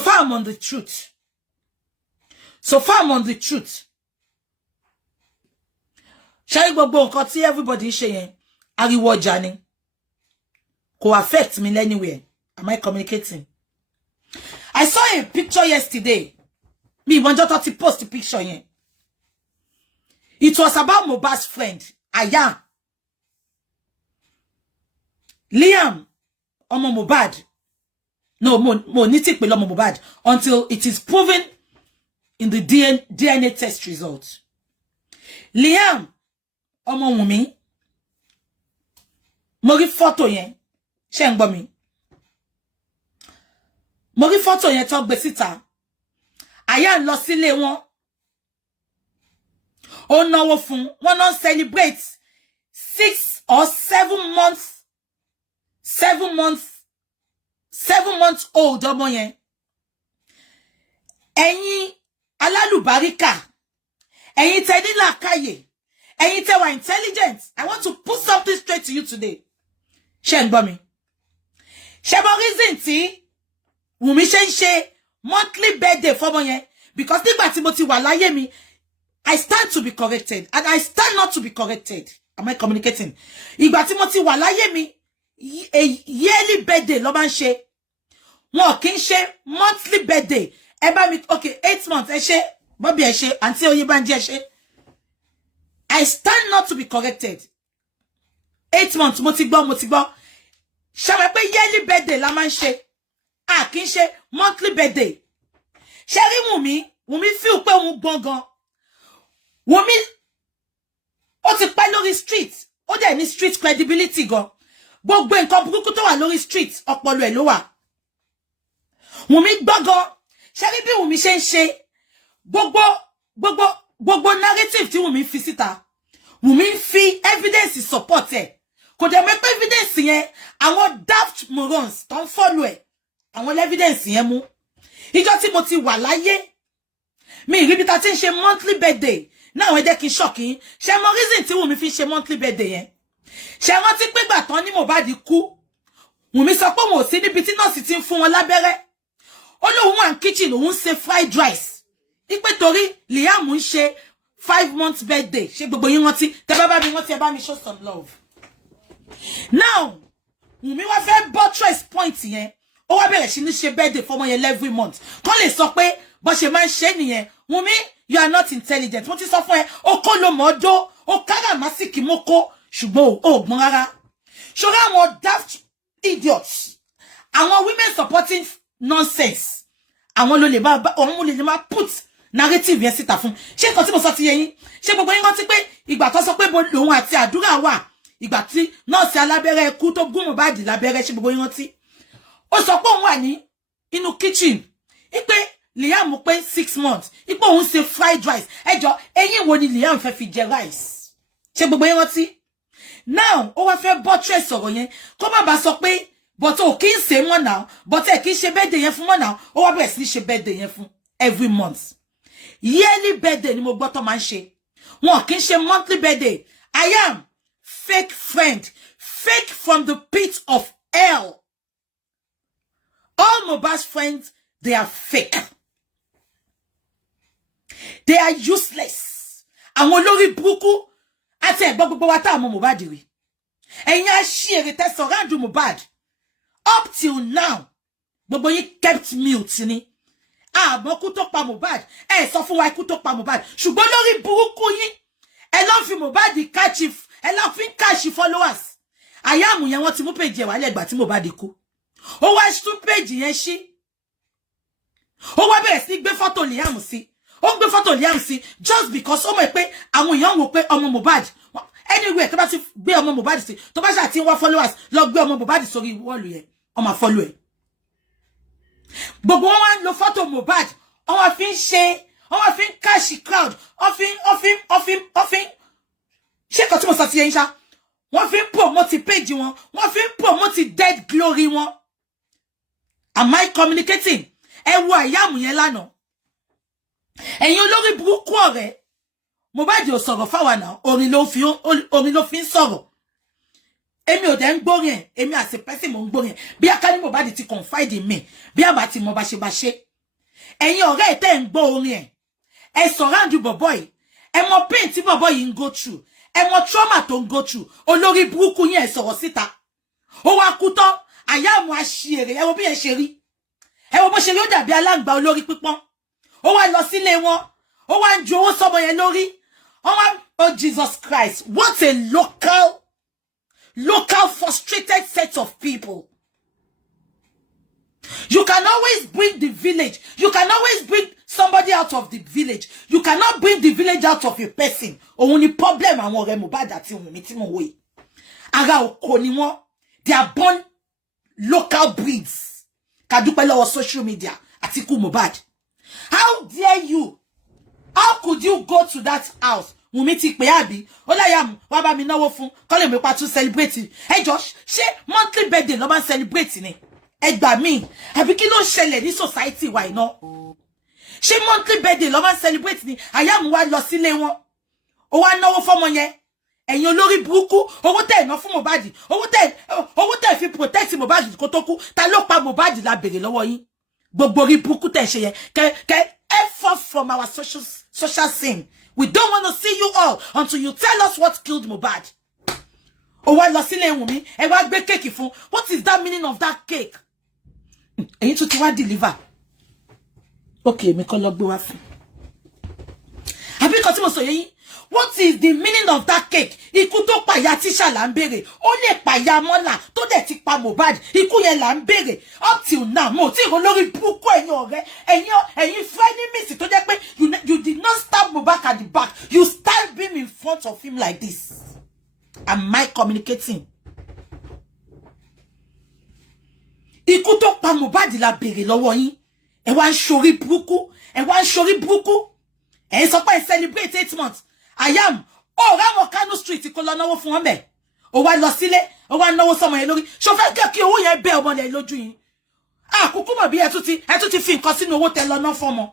far I'm on the truth. So far I'm on the truth. Shall gbogbo nǹkan tí everybody ṣe yẹn ariwo ọjà ni. Kò affect me anywhere. Am I communicating? I saw a picture yesterday. Me one just to post the picture yẹn. It was about Mohbad's friend, Aya. Liam, Omo Mohbad. No, mo nitik pe Omo Mohbad until it is proven in the DNA test result. Liam, Omo Wumi. Mo rí photo yẹn. Ṣé ń gbọ́ mi? Mo rí photo yẹn tó gbé síta. Aya lọ sílé wọn. Ó náwó fún wọn náà celebrate 6 or 7 months 7 months old ọmọ yẹn. Ẹ̀yin alálùbáríkà, ẹ̀yin tẹ́ ní làákàyè, ẹ̀yin tẹ́ wà intelligent. I want to put something straight to you today. Ṣé ń gbọ́ mi? Ṣé mo reason tí Wumi ṣe ń ṣe monthly birthday fọ́mọ yẹn? Because nígbà tí mo ti wà láyé mi, I stand to be corrected and I stand not to be corrected. Am I communicating? Ìgbà tí mo ti wà láyé mi, a yearly birthday ló máa ń ṣe. Wọn kì í ṣe monthly birthday. Ẹ bá mi, okay, 8 months ẹ ṣe, Bobby ẹ ṣe, Aunty Oyebanji ẹ ṣe. I stand not to be corrected. 8 months mo ti gbọ́. Ṣé wá pé yearly birthday la máa ń ṣe? A kì í ṣe monthly birthday. Ṣé rí Wumi feel pé òun gbọ̀ngàn. Wumi ó ti pẹ́ lórí street, ó dẹ̀ ní street credibility gan. Gbogbo nǹkan burúkú tó wà lórí street ọpọlọ ẹ̀ ló wà. Wumi gbọ́ngàn. Ṣé rí bí Wumi ṣe ń ṣe gbogbo narrative tí Wumi fi síta. Wumi fi evidence support ẹ̀. Kò dẹ̀ mọ̀ pé evidence yẹn àwọn daft morons tó ń follow ẹ̀. Àwọn evidence yẹn mú. Ìjọ́ tí mo ti wà láyé, mi rí bí ta ti ń ṣe monthly birthday. Now ẹ jẹ́ kí n shock yín. Ṣé mo reason tí Wumi fi ṣe monthly birthday yẹn? Ṣé rántí pé gbà tán ní Mohbad kú? Wumi sọ pé wọn ò sí níbi tí nọ́ọ̀sì ti ń fún wọn lábẹ́rẹ́. Ó lóun wà ní kitchen òun ṣe fried rice. Ipe torí Liam ń ṣe 5 months birthday. Ṣé gbogbo yín rántí? Tẹ́ bá bá mi rántí ẹ bá mi show some love. Now, Wumi wá fẹ́ buttress point yẹn. Ó wá bẹ̀rẹ̀ sí ní ṣe birthday fọ́mọ yẹn every month. Kọ́ lè sọ pé bó ṣe máa ń ṣe nìyẹn. Wumi, you are not intelligent. Mo ti sọ fún ẹ, ó kó lo mọ́dó, ó káràmásìkì mọ́kó, ṣùgbọ́n ó gbọ́n rárá. Ṣọ́ra àwọn daft idiots, àwọn women supporting nonsense, àwọn ló lè máa put narrative yẹn síta fún. Ṣé nǹkan tí mo sọ ti yé yín? Ṣé gbogbo yín rántí pé ìgbà tó sọ pé bo lòun àti àdúrà wà, ìgbà tí nọ́ọ̀sì alábẹ́rẹ́ kú tó gún Mohbad lábẹ́rẹ́, ṣé gbogbo yín rántí? Ó sọ pé òun wà ní inú kitchen, ipe Liam pé 6 months, ipe òun ṣe fried rice. Ẹjọ́ ẹ̀yin wo ni Liam fẹ́ fi jẹ rice? Ṣé gbogbo yín rántí? Now ó wá fẹ́ buttress ọ̀rọ̀ yẹn kó má bá sọ pé but o kì í ṣe mọ́ now, but ẹ kì í ṣe birthday yẹn fún mọ́ now. Ó wá bẹ̀rẹ̀ sí ṣe birthday yẹn fún every month. Yearly birthday ni mo gbọ́ tó máa ń ṣe. Wọn kì í ṣe monthly birthday. I am fake friend, fake from the pit of hell. All Mohbad's friends, they are fake. They are useless. Àwọn olórí burúkú àti ẹ̀gbọ́n gbogbo wa tá mọ̀ Mohbad rí. Ẹ̀yin àṣírí tẹ́ surround Mohbad. Up till now, gbogbo yín kept mute ni. Àmọ́ kú tó pa Mohbad. Ẹ sọ fún wa ikú tó pa Mohbad. Ṣùgbọ́n lórí burúkú yín, ẹ lọ fi Mohbad catch, ẹ lọ fi catch followers. Àyàmù yẹn wọ́n ti mú page ẹ̀ wá lẹ́gbà tí Mohbad kú. Ó wá tún page yẹn ṣí. Ó wá bẹ̀rẹ̀ sí gbé photo Liam sí. Ó gbé photo Liam sí just because ó mọ̀ pé àwọn èèyàn wò pé ọmọ Mohbad. Anyway, tó bá ti gbé ọmọ Mohbad sí, tó bá ṣá ti wá followers, lọ gbé ọmọ Mohbad sórí wall yẹn. Ó máa follow ẹ̀. Gbogbo wọn wá lo photo Mohbad. Ó wá fi ń ṣe, ó wá fi ń cash crowd. Ó fi ń ṣé kò tí mo sọ ti yẹn ṣá. Wọ́n fi ń promote page wọn. Wọ́n fi ń promote dead glory wọn. Am I communicating? Ẹ wo àyàmù yẹn lánàá. Ẹ̀yin olórí burúkú ọ̀rẹ́. Mohbad ò sọ̀rọ̀ fáwa náà. Orin ló fi ń sọ̀rọ̀. Èmi ò dẹ̀ ń gbórin ẹ̀. Èmi as a person mo ń gbórin ẹ̀. Bí aká ní Mohbad ti confide in me. Bí àbá ti mo bá ṣe. ẹ̀yin ọ̀rẹ́ tẹ́ ń gbọ́ orin ẹ surround you boy ẹ mọ pain tí boy yìí ń go through ẹ mọ trauma tó ń go through olórí burúkú yín ẹ sọ̀rọ̀ síta ó wá kú tán àyà mu àṣìírè ẹ wo bí ẹ ṣe rí ẹ wo bó ṣe rí ó dàbí aláǹgbá olórí pípọ́n ó wá lọ sílé wọn ó wá ń ju owó sọ́mọ yẹn lórí ó wá oh Jesus Christ what a local frustrated set of people. You can always bring the village. You can always bring somebody out of the village. You cannot bring the village out of a person. Only problem àwọn ọ̀rẹ́ Mohbad àti Wunmi tí mo wò yìí. Ara oko ni wọ́n. They are born local breeds. Ká dúpẹ́ lọ́wọ́ social media àti ikú Mohbad. How dare you? How could you go to that house? Wunmi ti pè àbí ó láyàmú wá bá mi náwó fún kó lè mi pa tún celebrate ẹ jọ ṣé monthly birthday ló máa celebrate ni ẹ gbà mí àbí kí ló ṣẹlẹ̀ ní society wa iná ṣé monthly birthday ló máa celebrate ni àyàmú wá lọ sílé wọn ó wá náwó fọ́mọ yẹn ẹ̀yin olórí burúkú owó tẹ́ ná fún Mohbad owó tẹ́ fi protect Mohbad kó tó kú ta ló pa Mohbad la béèrè lọ́wọ́ yín gbogbo rí burúkú tẹ́ ṣe yẹn kẹ́ effort from our social scene. We don't want to see you all until you tell us what killed Mohbad. Oh, wá lọ sílé Wunmi, ẹ wá gbé cake fún. What is that meaning of that cake? Ẹ̀yin tún ti wá deliver. Okay, me kọ́ lọ gbé wá fún. Àbí kan tí mo sọ yẹn. What is the meaning of that cake? Ikú tó pa ìyá tíṣà là ń béèrè. Ó lè pa ìyá mọ́là tó dẹ̀ ti pa Mohbad. Ikú yẹn là ń béèrè. Up till now, mo ti ro lórí burúkú ẹ̀yin ọ̀rẹ́. Ẹ̀yin frenemies tó jẹ́ pé you did not stab Mohbad at the back. You stabbed him in front of him like this. Am I communicating? Ikú tó pa Mohbad la béèrè lọ́wọ́ yín. Ẹ wá ń ṣorí burúkú. Ẹ wá ń ṣorí burúkú. Ẹ sọ pé celebrate 8 months. I am. Oh, Ramo Kano Street, kò lọ náwó fún ọmọ. Ó wá lọ sílé, ó wá náwó sọmọ yẹn lórí. Ṣó fẹ́ jẹ́ kí owó yẹn bẹ́ ọmọ yẹn lójú yín. Ah, kúkú mọ̀ bí ẹ tún ti fi nǹkan sínú owó tẹ́ lọ ná fọ́mọ.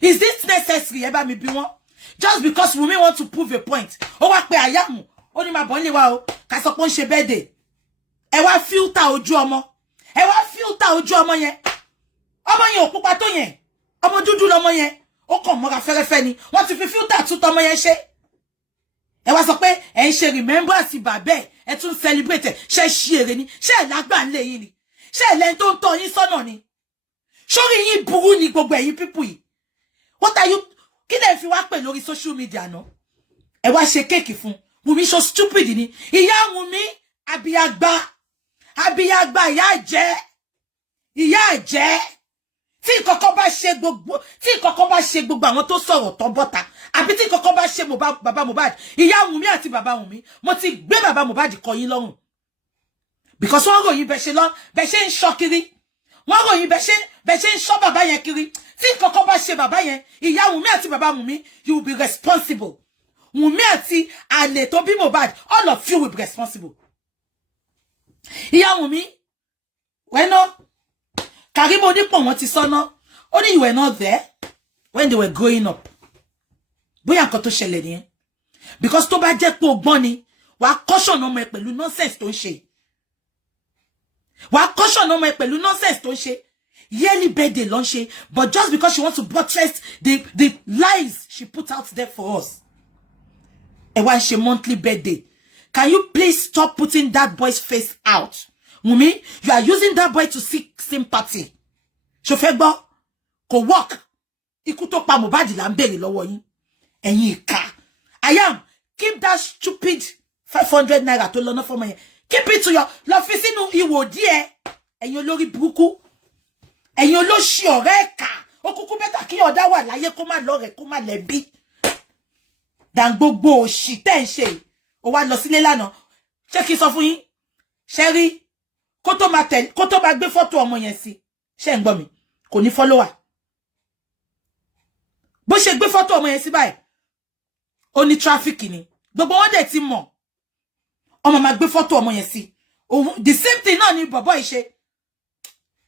Is this necessary? Ẹ bá mi bí wọ́n. Just because Wunmi want to prove a point. Ó wá pé Àyàmù, ó ní máa bọ̀ nílé wa o. Ká sọ pé ó ń ṣe birthday. Ẹ wá filter ojú ọmọ. Ẹ wá filter ojú ọmọ yẹn. Ọmọ yẹn ò pupa tó yẹn. Ọmọ dúdú lọmọ yẹn. Ó kàn mọ́ra fẹ́rẹ́fẹ́ ni. Wọ́n ti fi filter tún tọmọ yẹn ṣe. Ẹ wá sọ pé ẹ ń ṣe remembrance bàbá ẹ tún celebrate ṣe ṣeré ni ṣe lágbà nle yín ni ṣe lẹ́n tó ń tọ́ yín sọ́nà ni sórí yín burú ni gbogbo ẹ̀yin people yìí what are you kí lẹ fi wá pè lórí social media no ẹ wá ṣe cake fún Wunmi so stupid ni ìyá Wunmi abiyagba ìyá jẹ́ tí kọ́kọ́ bá ṣe gbogbo àwọn tó sọ̀rọ̀ tó bọ́ta àbí tí kọ́kọ́ bá ṣe bàbá Mohbad ìyá Wunmi àti bàbá Wunmi mo ti gbé bàbá Mohbad kọ yín lọ́rùn because wọ́n ròyìn bẹ́ ṣe ń ṣọ́ kiri wọ́n ròyìn bẹ́ ṣe ń ṣọ́ bàbá yẹn kiri tí kọ́kọ́ bá ṣe bàbá yẹn ìyá Wunmi àti bàbá Wunmi you will be responsible Wunmi àti àlè tó bí Mohbad all of you will be responsible ìyá Wunmi wẹ́nà Karimo Onipo wọ́n ti sọ́nà only you were not there when they were growing up bóyá nǹkan tó ṣẹlẹ̀ nìyẹn because tó bá jẹ́ pé o gbọ́n ni wàá caution ọmọ ẹ pẹ̀lú nonsense tó ń ṣe wàá caution ọmọ ẹ pẹ̀lú nonsense tó ń ṣe yearly birthday ló ń ṣe but just because she wants to buttress the lies she put out there for us ẹ wá ń ṣe monthly birthday can you please stop putting that boy's face out Wunmi, you are using that boy to seek sympathy. Ṣó fẹ́ gbọ́, kò work. Ikú tó pa Mohbad là ń béèrè lọ́wọ́ yín. Ẹ̀yin ìkà. Keep that stupid 500 naira tó lọ ná fọ́mọ yẹn. Keep it to your lọ fi sínú ìwò díẹ̀. Ẹ̀yin olórí burúkú. Ẹ̀yin olóṣì ọ̀rẹ́ ẹ̀ka. Ó kúkú bẹ́tà kí ọ̀dá wà láyé kó má lọ́rẹ̀ kó má lẹ́bí. Dan gbogbo òṣì tẹ́ ń ṣe. Ó wá lọ sílé lánàá. Ṣé kí n sọ fún yín? Ṣé rí? Kó tó máa gbé photo ọmọ yẹn sí ṣé ń gbọ́ mi kò ní follower bó ṣe gbé photo ọmọ yẹn sí báyìí ó ní traffic ni gbogbo wọn dẹ̀ ti mọ̀ ọmọ máa gbé photo ọmọ yẹn sí the same thing náà ni bọ̀bọ́ ìṣe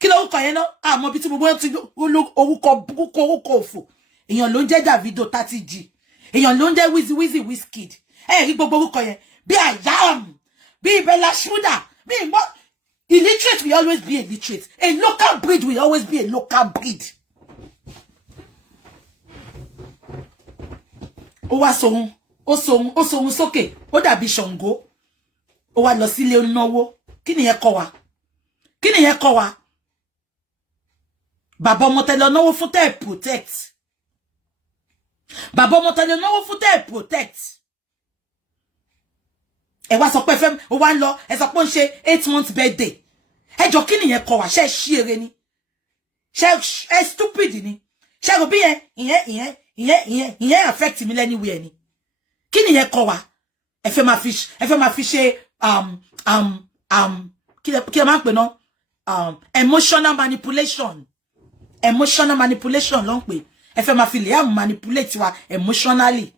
kí ló kọ yẹn náà àmọ́ bí tí gbogbo ti orúkọ òfò èèyàn ló ń jẹ́ Davido 30G èèyàn ló ń jẹ́ Wizkid rí gbogbo orúkọ yẹn bí Ayam bí Bella Shmurda bí mo illiterate will always be illiterate. A local breed will always be a local breed. ó wá sohun sókè ó dàbí Ṣàngó ó wá lọ sílé onáwó kí nìyẹn kọ́ wa bàbá ọmọ tẹ́lẹ̀ náwó fún tẹ́ protect bàbá ọmọ tẹ́lẹ̀ náwó fún tẹ́ protect ẹ wá sọ pé fẹ́ ó wá ń lọ ẹ sọ pé ń ṣe 8 months birthday ẹ jọ kí nìyẹn kọ́ wa ṣe ṣí eré ni ṣe stupid ni ṣe rò bí ìyẹn affect mi anywhere ni kí nìyẹn kọ́ wa ẹ fẹ́ máa fi ṣe kí lẹ máa ń pè ná emotional manipulation ló ń pè ẹ fẹ́ máa fi Liam manipulate wa emotionally.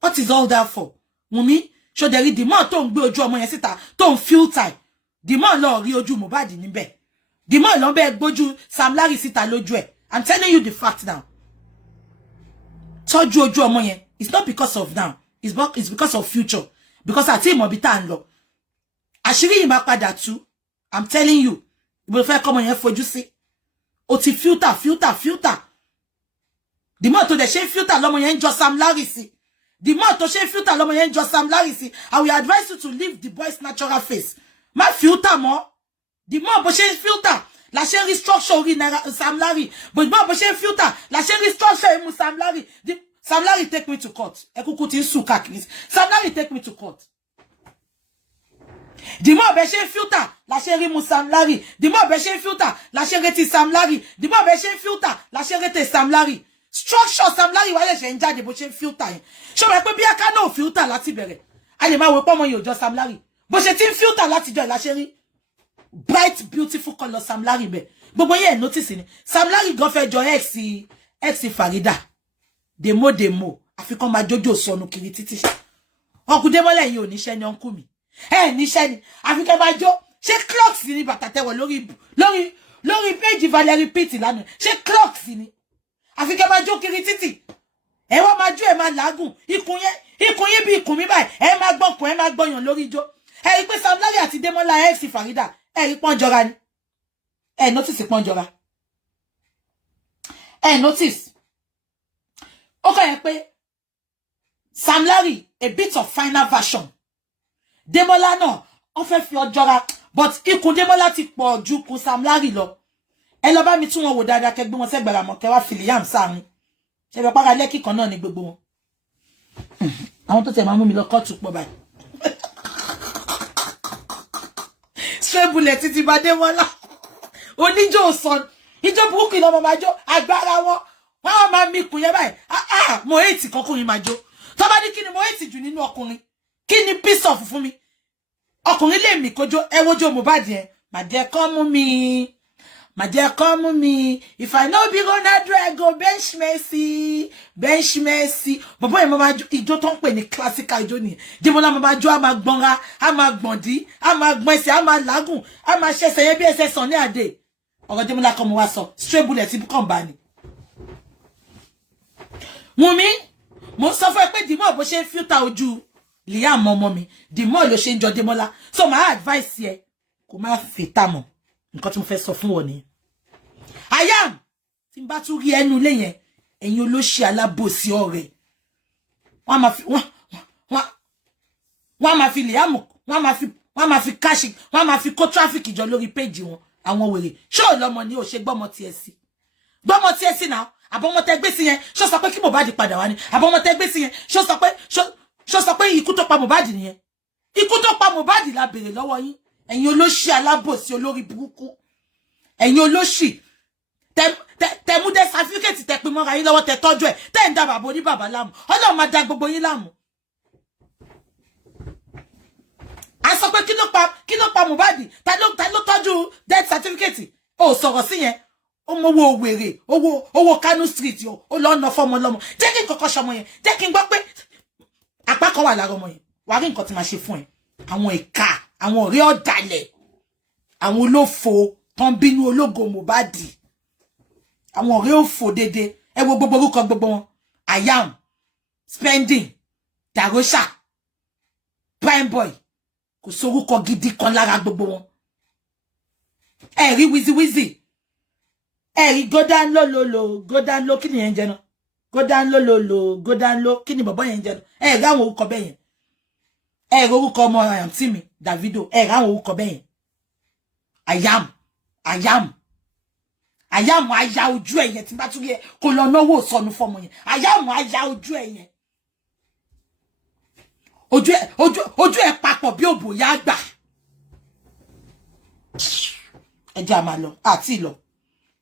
What is all that for? Wumi ṣó dẹ̀ rí dìmọ́ tó ń gbé ojú ọmọ yẹn síta tó ń filter dìmọ́ lọ rí ojú Mohbad níbẹ̀ dìmọ́ lọ bẹ́ẹ̀ gbójú Samlarry síta lójú ẹ̀. I'm telling you the fact now. Tọ́jú ojú ọmọ yẹn. It's not because of now. It's because of future. Because àti ìmọ̀ bí tá à ń lọ. Àṣírí yìí máa padà tú. I'm telling you. Ibo fẹ́ kọ́mọ yẹn fojú sí. O ti filter. The more to the ṣe filter lọ́mọ yẹn jọ Samlarry sí. The more to ṣe filter lọ́mọ yẹn jọ Samlarry sí. I will advise you to leave the boy's natural face. Má filter mọ́. The more bó ṣe filter la ṣe restructure orí Samlarry. But bó ṣe filter la ṣe restructure emu Samlarry. Samlarry take me to court. Ẹ kúkú ti ń sùn káàkiri. Samlarry take me to court. The more bẹ ṣe filter la ṣe rí mu Samlarry. The more bẹ ṣe filter la ṣe retí Samlarry. The more bẹ ṣe filter la ṣe retí Samlarry. Structure Samlarry wá ṣe ń jáde bó ṣe filter yẹn. Ṣó wẹ́ pé bí aka no filter láti bẹ̀rẹ̀. A lè máa wò pé ọmọ yìí ò jọ Samlarry. Bó ṣe ti ń filter láti jọ la ṣe rí bright beautiful color Samlarry bẹ̀. Gbogbo yẹn notice ni. Samlarry gan fẹ́ jọ ex Farida. Demo àfikún máa jojo sọnù kiri títí. Ọkùn Démọ́lá yìí ò níṣẹ́ ni ọkùn mi. Níṣẹ́ ni àfikún máa jó ṣé clocks ni bàtà tẹwọ̀ lórí page Valerie Pitt lánàá. Ṣé clocks ni àfikún máa jó kiri títí. Ẹ wá máa jó ẹ máa làágùn ikùn yín bí ikùn mi báyìí ẹ máa gbọ̀nkùn ẹ máa gbọ̀yàn lórí ijó. Ẹ rí pé Samlarry àti Démọ́lá ex Farida ẹ rí pọ́n jọra ni. Ẹ notice pọ́n jọra. Ẹ notice. Ó kàn yẹn pé Samlarry a bit of final version. Démọ́lá náà ó fẹ́ fi ọjọ́ra but ikùn Démọ́lá ti pọ̀ ju kun Samlarry lọ. Ẹ lọ bá mi tún wọn wò dáadáa kẹ́ gbé wọn sẹ́gbẹ̀rẹ̀ àmọ́ kẹ́ wá fi Liam sáàrin. Ṣé bẹ para lẹ́kì kan náà ni gbogbo wọn. Àwọn tó tẹ̀ máa mú mi lọ kọ́ọ̀tù pọ̀ báyìí. Straight bullet títí bá Démọ́lá. Oníjó sọ ijó burúkú ìlọ́mọ máa jó agbára wọn. Wọ́n máa mi kùn yẹn báyìí. Mo hate kọkùnrin máa jó. Tó bá ní kí ni mo hate jù nínú ọkùnrin. Kí ni piece of fún mi? Ọkùnrin lè mi kojo ẹ wojo Mohbad yẹn. Má jẹ́ kó mú mi. Má jẹ́ kó mú mi. If I know be Ronaldo I go bench Messi. Bọ̀bọ́ yẹn mo máa jó ijó tó ń pè ní classical ijó ni. Démọ́lá mo máa jó a máa gbọ́nra, a máa gbọ̀ndí, a máa gbọ̀n ẹsẹ̀, a máa làágùn, a máa ṣẹ̀ṣẹ̀ yẹn bí ẹsẹ̀ sàn ní àdé. Ọ̀rọ̀ Démọ́lá kan mo wá sọ. Straight bullet ti kàn bá ni. Wumi mo sọ fún ẹ pé dìmọ́ bó ṣe ń filter ojú Liam ọmọ mi dìmọ́ ló ṣe ń jọ Démọ́lá so my advice yẹ kó má fi tamọ̀ nǹkan tí mo fẹ́ sọ fún wọn ni ayam tí n bá tún rí ẹnu ilé yẹn ẹ̀yin olóṣì alábòsí ọ̀rẹ́ wọ́n máa fi Liam wọ́n máa fi cash wọ́n máa fi kó traffic jọ lórí page wọn àwọn wèrè ṣé ò lọ́mọ ni ò ṣe gbọ́mọ tiẹ̀ sí náà àbọ̀mọ tẹ́ gbé sí yẹn ṣó sọ pé kí Mohbad padà wá ni àbọ̀mọ tẹ́ gbé sí yẹn ṣó sọ pé ikú tó pa Mohbad nìyẹn ikú tó pa Mohbad la béèrè lọ́wọ́ yín ẹ̀yin olóṣì alábòsí olórí burúkú ẹ̀yin olóṣì tẹ́ mú dé certificate tẹ́ pin mọ́ra yín lọ́wọ́ tẹ́ tọ́jú ẹ̀ tẹ́ ń da bàbá oní bàbá láàmú Ọlọ́run máa da gbogbo yín láàmú. A sọ pé kí ló pa Mohbad ta ló tọ́jú death certificate ó sọ̀rọ̀ sí yẹn ó mọ́wọ́ wèrè owó Kano street yo ó lọ ná fọ́mọ lọ́mọ jẹ́ kí n kọ́kọ́ ṣọmọ yẹn jẹ́ kí n gbọ́ pé apá kan wà lára ọmọ yẹn wà rí nǹkan tí máa ṣe fún ẹ àwọn ìka àwọn ọ̀rẹ́ ọ̀dàlẹ̀ àwọn olófo tán bínú ológo Mohbad àwọn ọ̀rẹ́ òfò dédé ẹ wo gbogbo orúkọ gbogbo wọn ayam spending darosha prime boy kò sórúkọ gidi kan lára gbogbo wọn ẹ rí wíziwízi ẹ rí gọdán lólòlò gọdán ló kí nìyẹn jẹ náà Go down low, go down low. Kini baba yen je. Ga won orúkọ be yen. Orúkọ ọmọ àǹtí mi, Davido. Ga won orúkọ be yen. I am aya ojú ẹ̀yẹn tí bá tún yẹ kó lọ náwó sọnù fọ́mọ yẹn. I am aya ojú ẹ̀yẹn. Ojú ẹ̀ papọ̀ bí òbò ya gbà. Ẹ jẹ́ a máa lọ, àti lọ.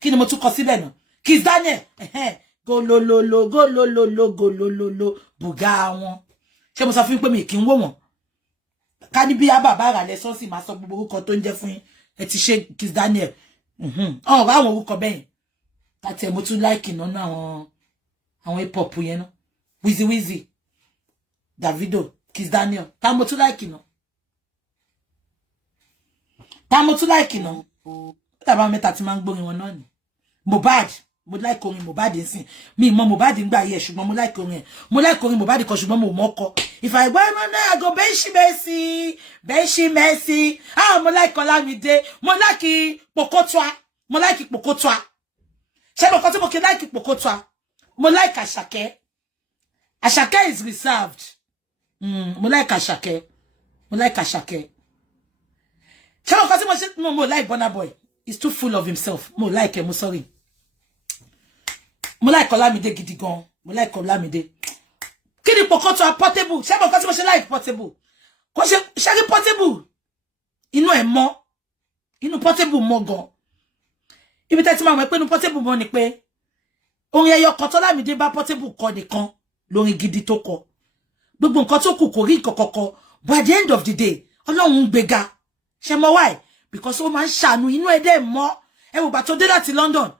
Kí ni mo tún kọ síbẹ̀ náà? Kiss Daniel. Go lo, buga wọn. Ṣé mo sọ fún yín pé mi kì í wò wọ́n? Ká ní bí bàbá rà lẹ́sọ́ sì máa sọ gbogbo orúkọ tó ń jẹ́ fún yín. Ẹ ti ṣe Kiss Daniel. Wá àwọn orúkọ bẹ́yìn. Àti ẹ̀ mo tún like nínú àwọn hip hop yẹn náà. Wizzy, Davido, Kiss Daniel. Ta mo tún like náà. Tàbá mẹ́ta tí máa ń gbórin wọn náà ni. Mohbad. Mo like orin Mohbad nsìn. Mi mọ Mohbad ngba ye ṣùgbọ́n mo like orin ẹ̀. Mo like orin Mohbad kan ṣùgbọ́n mo mọ̀ kọ. If I buy my I go Benshi Messi. Mo like Olamide. Mo like Pokotwa. Ṣé mo kọ tí mo kì like Pokotwa. Mo like Asake. Asake is reserved. Mo like Asake. Ṣé mo kọ tí mo ṣe mo like Burna Boy. He's too full of himself. Mo like him, sorry. Mo like Olamide gidi gan. Mo like Olamide. Kini Pokotwa Portable. Ṣé mo kọ tí mo ṣe like Portable. Ko ṣe Portable. Inú ẹ̀ mọ́. Inú Portable mọ́ gan. Ibi tẹ́ ti máa mọ̀ pé inú Portable mọ́ ni pé orin ẹyọ kan tó Olamide bá Portable kọ nìkan lórin gidi tó kọ. Gbogbo nǹkan tó kù kò rí kokoko. But at the end of the day, Ọlọ́run gbéga. Ṣé mo why? Because ó máa ń ṣàánú inú ẹ̀ dẹ̀ mọ́. Ẹ wò bá tó dé láti London.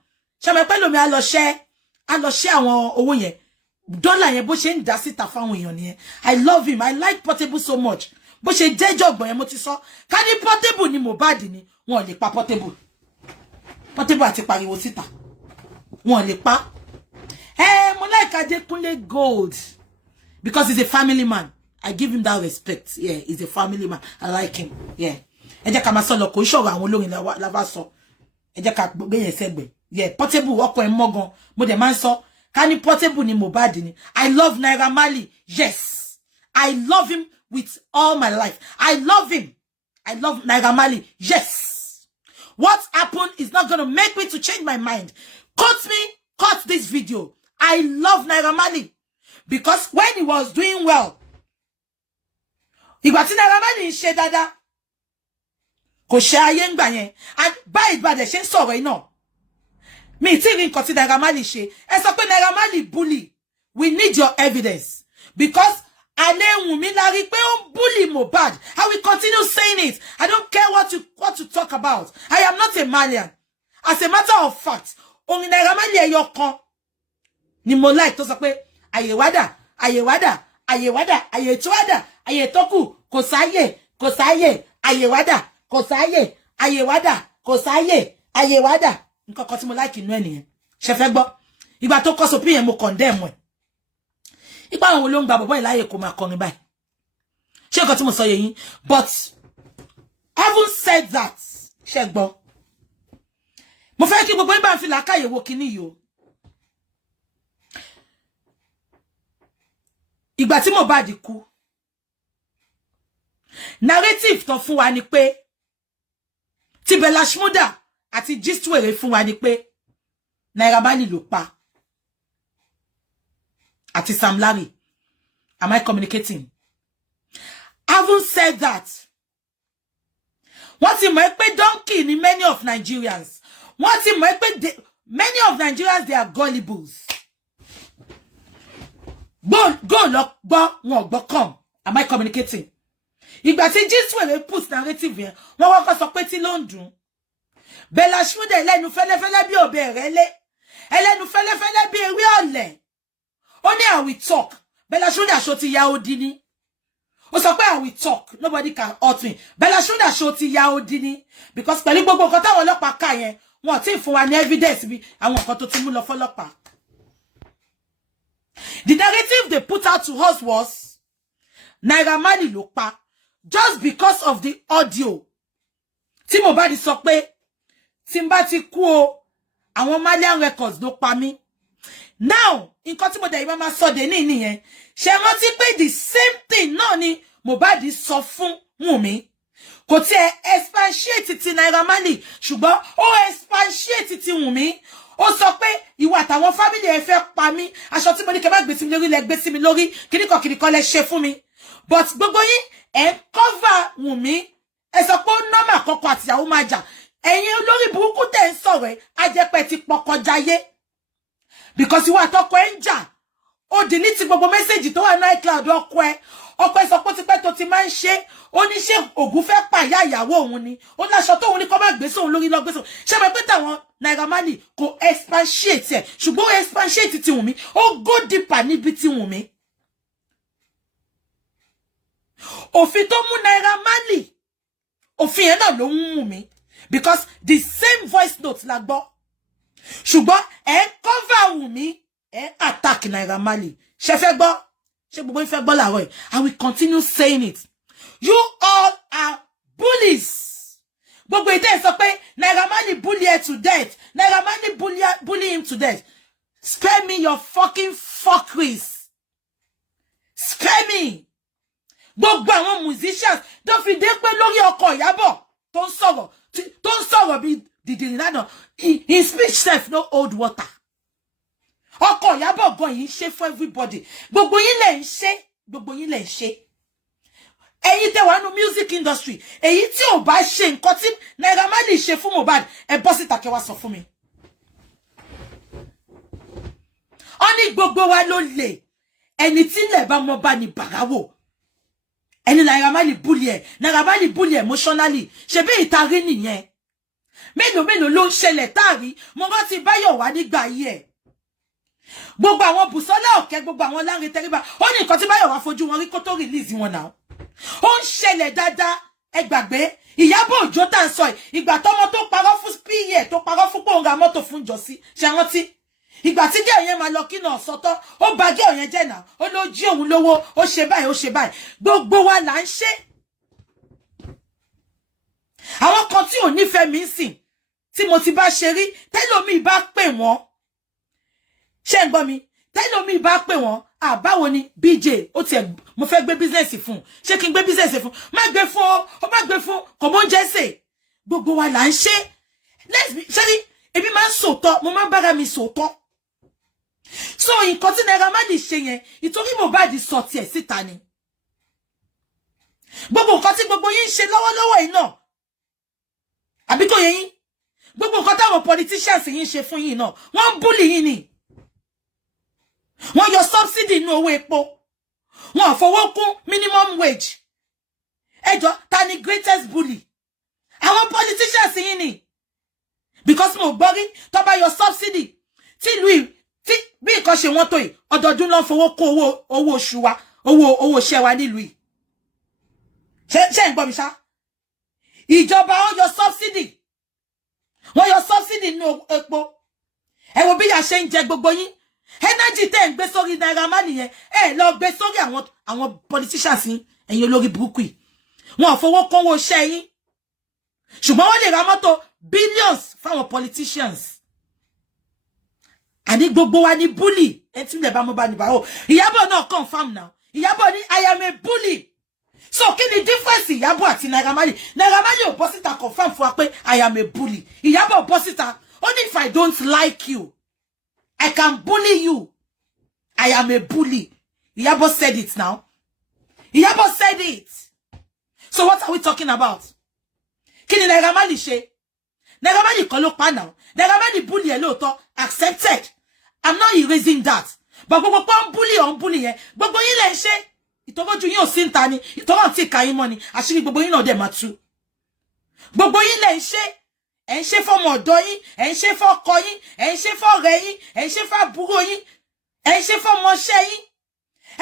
Ṣé mo pé lómi á lọ ṣe àwọn owó yẹn. Dollar yẹn bó ṣe ń dá síta fáwọn èèyàn nìyẹn. I love him. I like Portable so much. Bó ṣe jẹ́jọ́ ọgbọ̀n yẹn mo ti sọ. Ká ní Portable ni Mohbad ni. Wọn ò lè pa Portable. Portable àti pariwo síta. Wọn ò lè pa. Mo like Adekunle Gold. Because he's a family man. I give him that respect. Yeah, he's a family man. I like him. Yeah. Ẹ jẹ́ ká máa sọ lọ kò ìṣọ̀rọ̀ àwọn olórin la bá sọ. Ẹ jẹ́ ká gbé yẹn sẹ́gbẹ̀. Yeah, Portable ọkọ ẹ̀ mọ́ gan. Mo dẹ̀ máa ń sọ. Ká ní Portable ni Mohbad ni. I love Naira Marley. Yes. I love him with all my life. I love him. I love Naira Marley. Yes. What happened is not going to make me to change my mind. Cut this video. I love Naira Marley. Because when he was doing well, ìgbà tí Naira Marley ń ṣe dáadáa, kò ṣe ayé ńgbà yẹn. And báyìí bá dẹ̀ ṣe ń sọ̀rọ̀ iná. Mi tí rí nǹkan tí Naira Marley ṣe. Ẹ sọ pé Naira Marley bully. We need your evidence. Because Ale Wumi la rí pé ó ń bully Mohbad. I will continue saying it. I don't care what to talk about. I am not a Malian. As a matter of fact, orin Naira Marley ẹyọ kan ni mo like tó sọ pé àyèwádà, àyètúwádà, àyètókù, kò sáyè, àyèwádà, kò sáyè, àyèwádà. Nǹkan kan tí mo like inú ẹ̀ nìyẹn. Ṣé fẹ́ gbọ́? Ìgbà tó kọ́ sópin yẹn mo condemn ẹ̀. Ìgbà àwọn ló ń gba bọ̀bọ́ ìláyè kó máa kọrin báyìí. Ṣé nǹkan tí mo sọ yé yín? But having said that, ṣé gbọ́? Mo fẹ́ kí gbogbo yín bá fi làákàyè wo kíní yìí o. Ìgbà tí Mohbad kú, narrative tó fún wa ni pé tí Bella Shmurda àti Gistwere fún wa ni pé Naira Marley ló pa àti Samlarry. Am I communicating? Having said that, wọ́n ti mọ̀ pé donkey ni many of Nigerians. Wọ́n ti mọ̀ pé many of Nigerians, they are gullibles. Go look, wọn gbọ́ come. Am I communicating? Ìgbà tí Gistwere put narrative yẹn, wọ́n kọ́kọ́ sọ pé tí ló ń dùn. Bella Shmurda ẹlẹ́nu fẹ́lẹ́fẹ́lẹ́ bí òbẹ̀ rẹ̀ lé. Ẹlẹ́nu fẹ́lẹ́fẹ́lẹ́ bí ewé ọ̀lẹ̀. Ó ní I will talk. Bella Shmurda ṣó ti ya odi ni. Ó sọ pé I will talk. Nobody can hurt me. Bella Shmurda ṣó ti ya odi ni. Because pẹ̀lú gbogbo nǹkan táwọn ọlọ́pàá kà yẹn, wọ́n ti fún wa ní evidence bí àwọn nǹkan tó ti mú lọ fọ́lọ́pàá. The narrative they put out to us was Naira Marley ló pa just because of the audio. Tí Mohbad sọ pé tí n bá ti kú o, àwọn Malian records ló pa mí. Now, nǹkan tí mo dẹ̀ ìmọ̀ máa sọ dé ní nìyẹn. Ṣé rántí pé the same thing náà ni Mohbad sọ fún Wumi. Kò tiẹ̀ expatiate ti Naira Marley, ṣùgbọ́n ó expatiate ti Wumi. Ó sọ pé ìwà àtàwọn family ẹ fẹ́ pa mí, aṣọ tí mo ní kẹ́ má gbé sí mi lórí lẹ gbé sí mi lórí, kíníkan lẹ ṣe fún mi. But gbogbo yín ẹ cover Wumi. Ẹ sọ pé ó normal kọ́kọ́ àti ìyàwó máa jà. Ẹ̀yin olórí burúkú tẹ́ ń sọ̀rọ̀ ẹ, á jẹ́ pé ti pọkọjáyé. Because ìwà àtọkọ ẹ ń jà. Ó delete gbogbo message tó wà ní iCloud ọkọ ẹ. Ọkọ ẹ sọ pé tipẹ́ tó ti máa ń ṣe. Ó ní ṣé Ògún fẹ́ pa ìyá ìyàwó òun ni. Ó láṣọ tó òun ní kó má gbé sóhun lórí lọ gbé sóhun. Ṣé mo pé táwọn Naira Marley kò expatiate ẹ̀. Ṣùgbọ́n ó expatiate ti Wumi. Ó go deeper níbi ti Wumi. Òfin tó mú Naira Marley. Òfin yẹn náà ló ń mú mi. Because the same voice note la gbọ́. Ṣùgbọ́n ẹ cover Wumi. Ẹ attack Naira Marley. Ṣé fẹ́ gbọ́? Ṣé gbogbo yín fẹ́ gbọ́ láàárọ̀ yìí? I will continue saying it. You all are bullies. Gbogbo ìdẹ́ sọ pé Naira Marley bully her to death. Naira Marley bully him to death. Spare me your fucking fuckeries. Spare me. Gbogbo àwọn musicians tó fi dé pé lórí ọkọ Ìyábọ̀ tó ń sọ̀rọ̀ bí dìdìrì lánàá. His speech self no hold water. Ọkọ Ìyábọ̀ gan yìí ṣe for everybody. Gbogbo yín lẹ ń ṣe. Gbogbo yín lẹ ń ṣe. Ẹ̀yin tẹ́ wà nínú music industry. Èyí tí ò bá ṣe nǹkan tí Naira Marley ṣe fún Mohbad, ẹ bọ́ síta kẹ́ wá sọ fún mi. Ó ní gbogbo wa ló lè. Ẹni tí ilẹ̀ bá mọ́ bá ní bàráwò. Ẹni Naira Marley bully ẹ̀. Naira Marley bully emotionally. Ṣé bí ìtarí nìyẹn? Mélòó ló ń ṣẹlẹ̀ táàrí? Mo rántí Báyọ̀ wá nígbà ayé ẹ̀. Gbogbo àwọn Bùsọ́lá Òkè, gbogbo àwọn Lanre Tẹríba. Ó ní nǹkan tí Báyọ̀ wá fojú wọn rí kó tó release wọn náà. Ó ń ṣẹlẹ̀ dáadáa. Ẹ gbàgbé. Ìyábọ̀ Òjó tá ń sọ yìí. Ìgbà tọ́mọ tó parọ́ fún PA tó parọ́ fún pé òun ra mọ́tò fún Jọ́sí. Ṣé rántí? Ìgbà tí gẹ́ yẹn máa lọ kí náà sọ́tọ̀, ó bà gẹ́ yẹn jẹ́ náà. Ó ló jí òun lówó, ó ṣe báyìí. Gbogbo wa là ń ṣe. Àwọn kan tí ò nífẹ̀ẹ́ mi sìn, tí mo ti bá ṣe rí, tẹ́lòmíì bá pè wọ́n. Ṣé ń gbọ́ mi? Tẹ́lòmíì bá pè wọ́n. Báwo ni BJ ó tiẹ̀ mo fẹ́ gbé business fún. Ṣé kí n gbé business fún? Má gbé fún ó má gbé fún kò mọ́ jẹ́ sè. Gbogbo wa là ń ṣe. Ṣé rí ebi máa ń sòótọ́, mo máa ń bára mi sòótọ́. So nǹkan tí Naira Marley ṣe yẹn, ìtorí Mohbad sọ tiẹ̀ síta ni. Gbogbo nǹkan tí gbogbo yín ń ṣe lọ́wọ́lọ́wọ́ yìí náà. Àbí kò yé yín? Gbogbo nǹkan táwọn politicians yín ṣe fún yín náà, wọ́n ń bully yín ni. Wọ́n yọ subsidy inú owó epo. Wọ́n fowó kún minimum wage. Ẹjọ́, ta ni greatest bully? Àwọn politicians yín ni. Because mo gbọ́ rí tó bá yọ subsidy tí ìlú tí bí nǹkan ṣe wọ́n tó yìí, ọdọọdún ló ń fowó kún owó oṣù wa, owó iṣẹ́ wa nílùú yìí. Ṣé ń gbọ́ mi ṣá? Ìjọba ó yọ subsidy. Wọ́n yọ subsidy inú epo. Ẹ wo bí ìyà ṣe ń jẹ gbogbo yín. Energy tẹ́ ń gbé sórí Naira Marley yẹn, ẹ lọ gbé sórí àwọn politicians yín, ẹ̀yin olórí burúkú yìí. Wọ́n fowó kún owó iṣẹ́ yín. Ṣùgbọ́n wọ́n lè ra mọ́tò billions fáwọn politicians. Àní gbogbo wa ni bully. Ẹ tí lè bá mo bá ní bá o. Ìyábọ̀ náà confirm now. Ìyábọ̀ ní I am a bully. So kí ni difference Ìyábọ̀ àti Naira Marley? Naira Marley ò bọ́ síta confirm fún wa pé I am a bully. Ìyábọ̀ bọ́ síta. Only if I don't like you, I can bully you. I am a bully. Ìyábọ̀ said it now. Ìyábọ̀ said it. So what are we talking about? Kí ni Naira Marley ṣe? Naira Marley kọ́ ló pa now. Naira Marley bully ẹ lóòótọ́. Accepted. I'm not erasing that. But gbogbo pọ́n bully yẹn. Gbogbo yín lẹ ń ṣe. Ìtọ́jú yín ò sí ń ta ni. Ìtọ́jú àti ìka yín mọ́ ni. Àṣírí gbogbo yín náà dẹ̀ máa tú. Gbogbo yín lẹ ń ṣe. Ẹ ń ṣe fọ́mọ ọ̀dọ̀ yín. Ẹ ń ṣe fọ́kọ yín. Ẹ ń ṣe fọ́rẹ́ yín. Ẹ ń ṣe fábúrò yín. Ẹ ń ṣe fọ́mọṣẹ́ yín.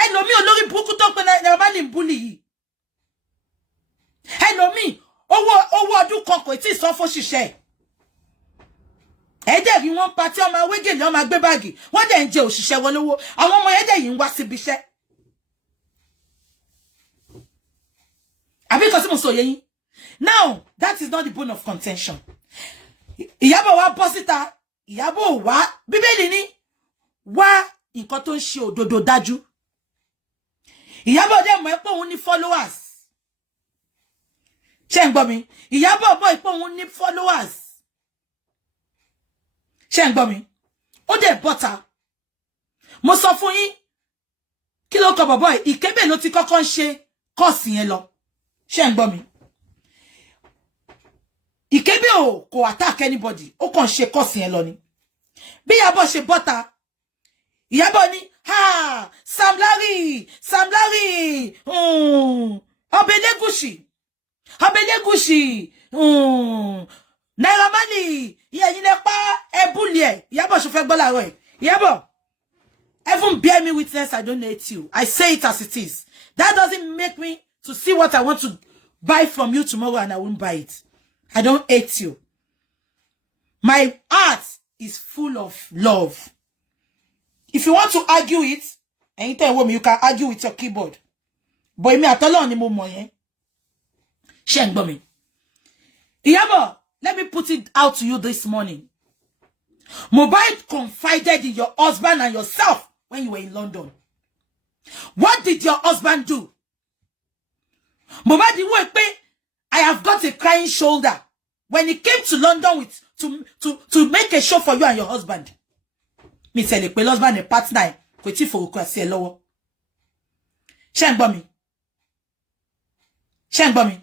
Ẹlòmíì olórí burúkú tó ń pe Naira Marley ń bully yìí. Ẹlòmíì owó ọdún kan kò tí ì san fún ṣiṣẹ́. Ẹ dẹ̀ rí wọn pa tí ọmọ awégèlè ọmọ agbé báàgì. Wọ́n dẹ̀ ń jẹ òṣìṣẹ́ wọn lówó. Àwọn ọmọ yẹn dẹ̀ yìí ń wá síbi iṣẹ́. Àbí nǹkan tí mo sọ yé yín. Now, that is not the bone of contention. Ìyábọ̀ wá bọ́ síta. Ìyábọ̀ wá Bíbélì ní wá nǹkan tó ń ṣe òdodo dájú. Ìyábọ̀ dẹ̀ mọ̀ pé òun ní followers. Ṣé ń gbọ́ mi? Ìyábọ̀ mọ̀ pé òun ní followers. Ṣé ń gbọ́ mi? Ó dẹ̀ bọ́ta. Mo sọ fún yín, kí ló kọ bọ̀bọ̀ yìí? Ìkébè ló ti kọ́kọ́ ń ṣe kọ́ọ̀sì yẹn lọ. Ṣé ń gbọ́ mi? Ìkébè kò attack anybody, ó kàn ṣe kọ́ọ̀sì yẹn lọ ni. Bí Ìyábọ̀ ṣe bọ́ta, Ìyábọ̀ ní, ha, Samlarry, Obelegushi, Naira Marley, yẹ̀yin lẹ pa ebuli ẹ̀. Ìyábọ̀ ṣe fẹ́ gbọ́ láàárọ̀ ẹ̀. Ìyábọ̀, heaven bear me witness, I don't hate you. I say it as it is. That doesn't make me to see what I want to buy from you tomorrow and I won't buy it. I don't hate you. My heart is full of love. If you want to argue it, anytime you can argue with your keyboard. But me atolo ni mo mo yen. Ṣé ń gbọ́ mi. Ìyábọ̀, let me put it out to you this morning. Mohbad confided in your husband and yourself when you were in London. What did your husband do? Mohbad went pay, I have got a crying shoulder when he came to London with to make a show for you and your husband. Me tell you, your husband a partner, kò tí forúkọ sí ẹ lọ́wọ́. Ṣé ń gbọ́ mi? Ṣé ń gbọ́ mi?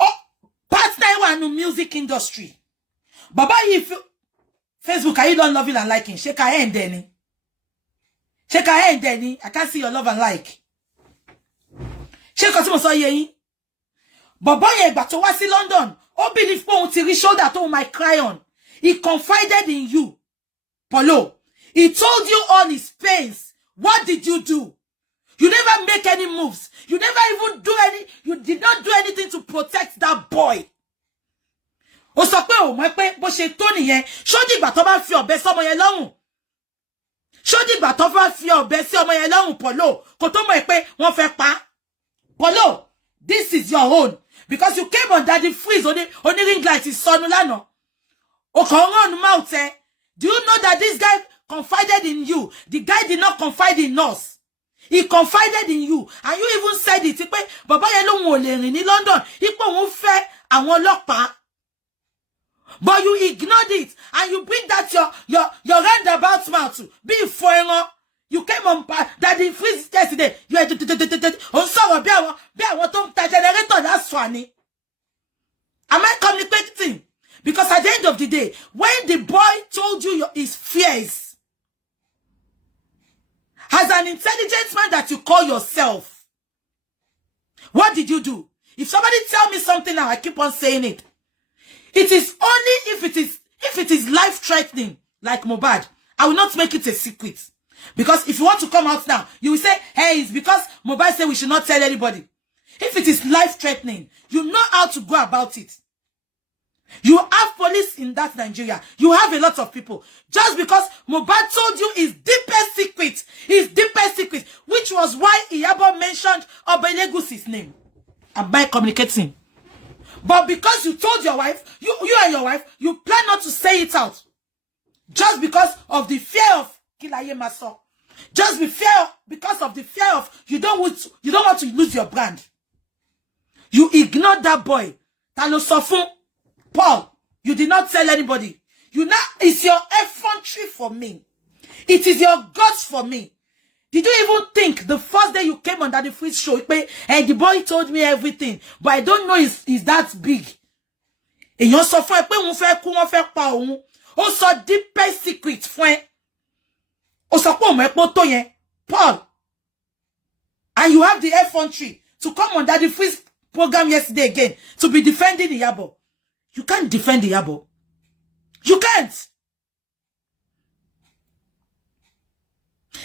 Oh, partner one in music industry. Baba, if Facebook, are you don't love it and liking? Shake her hand, Danny. Shake her hand, Danny. I can't see your love and like. Shake her so ye. Baba, ye back to what's in London. Oh, believe phone till he showed that all my cry on. He confided in you. Polo. He told you all his pains. What did you do? You never make any moves. You never even do any. You did not do anything to protect that boy. Ó sọ pé ó mọ̀ pé bó ṣe tó nìyẹn, ṣó dìgbà tó bá fi ọ̀bẹ sí ọmọ yẹn lọ́rùn. Ṣó dìgbà tó bá fi ọ̀bẹ sí ọmọ yẹn lọ́rùn Polo, kó tó mọ̀ pé wọ́n fẹ́ pa. Polo, this is your own because you came on Daddy Freeze on the ring light is sọnù lánàá. O kàn run mouth eh. Do you know that this guy confided in you? The guy did not confide in us. He confided in you and you even said it pé bàbá yẹn lòun ò lè rìn ní London, ipò òun fẹ́ àwọn ọlọ́pàá. But you ignored it and you bring that your roundabout mouth be foreigner. You came on Daddy Freeze yesterday. You had on sorrow be àwọn tó ń ta generator that's funny. Am I communicating? Because at the end of the day, when the boy told you his fears, as an intelligent man that you call yourself, what did you do? If somebody tell me something now, I keep on saying it. It is only if it is life-threatening, like Mohbad, I will not make it a secret. Because if you want to come out now, you will say, hey, it's because Mohbad said we should not tell anybody. If it is life-threatening, you know how to go about it. You have police in that Nigeria. You have a lot of people. Just because Mohbad told you his deepest secret, which was why Iyabo mentioned Obelegusi's name. Am I communicating? But because you told your wife, you and your wife, you plan not to say it out. Just because of the fear of Kilaye Maso. Just because of the fear of you don't want to lose your brand. You ignored that boy. Talo Sofun, Paul, you did not tell anybody. It's your effrontery for me. It is your guts for me. Did you even think the first day you came on Daddy Freeze show, and the boy told me everything, but I don't know is that big. And you sọ fún ẹ pé wọ́n fẹ́ kú, wọ́n fẹ́ pa òun. Ó sọ deepest secret fún ẹ. Ó sọ pé ó mọ̀ pé tó yẹn, Paul. And you have the effrontery to come on Daddy Freeze program yesterday again to be defending Iyabo. You can't defend Iyabo. You can't.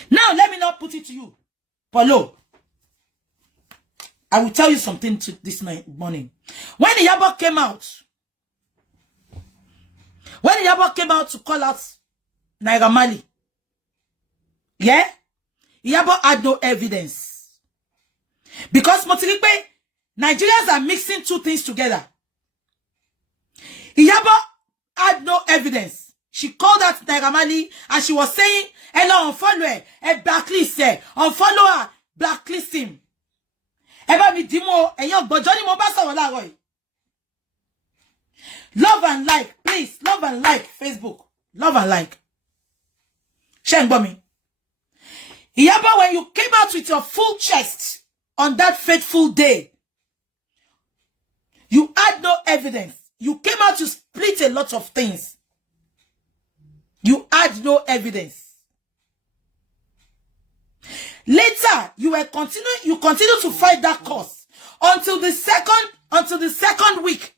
Now, let me not put it to you. Polo, I will tell you something this morning. When Iyabo came out to call out Naira Marley, yeah? Iyabo had no evidence. Because Motiripe, Nigerians are mixing two things together. Iyabo had no evidence. she called out Naira Marley and she was saying, hello, unfollow her, blacklist her, unfollow her, blacklist him. Eba mi dimo, eyan gbojo ni mo ba sọ̀rọ̀ láàárọ̀ yìí. Love and like, please, love and like Facebook. Love and like. Shengbomi. Iyabo, when you came out with your full chest on that fateful day, you had no evidence. You came out to split a lot of things. You had no evidence. Later, you continue to fight that cause until the second week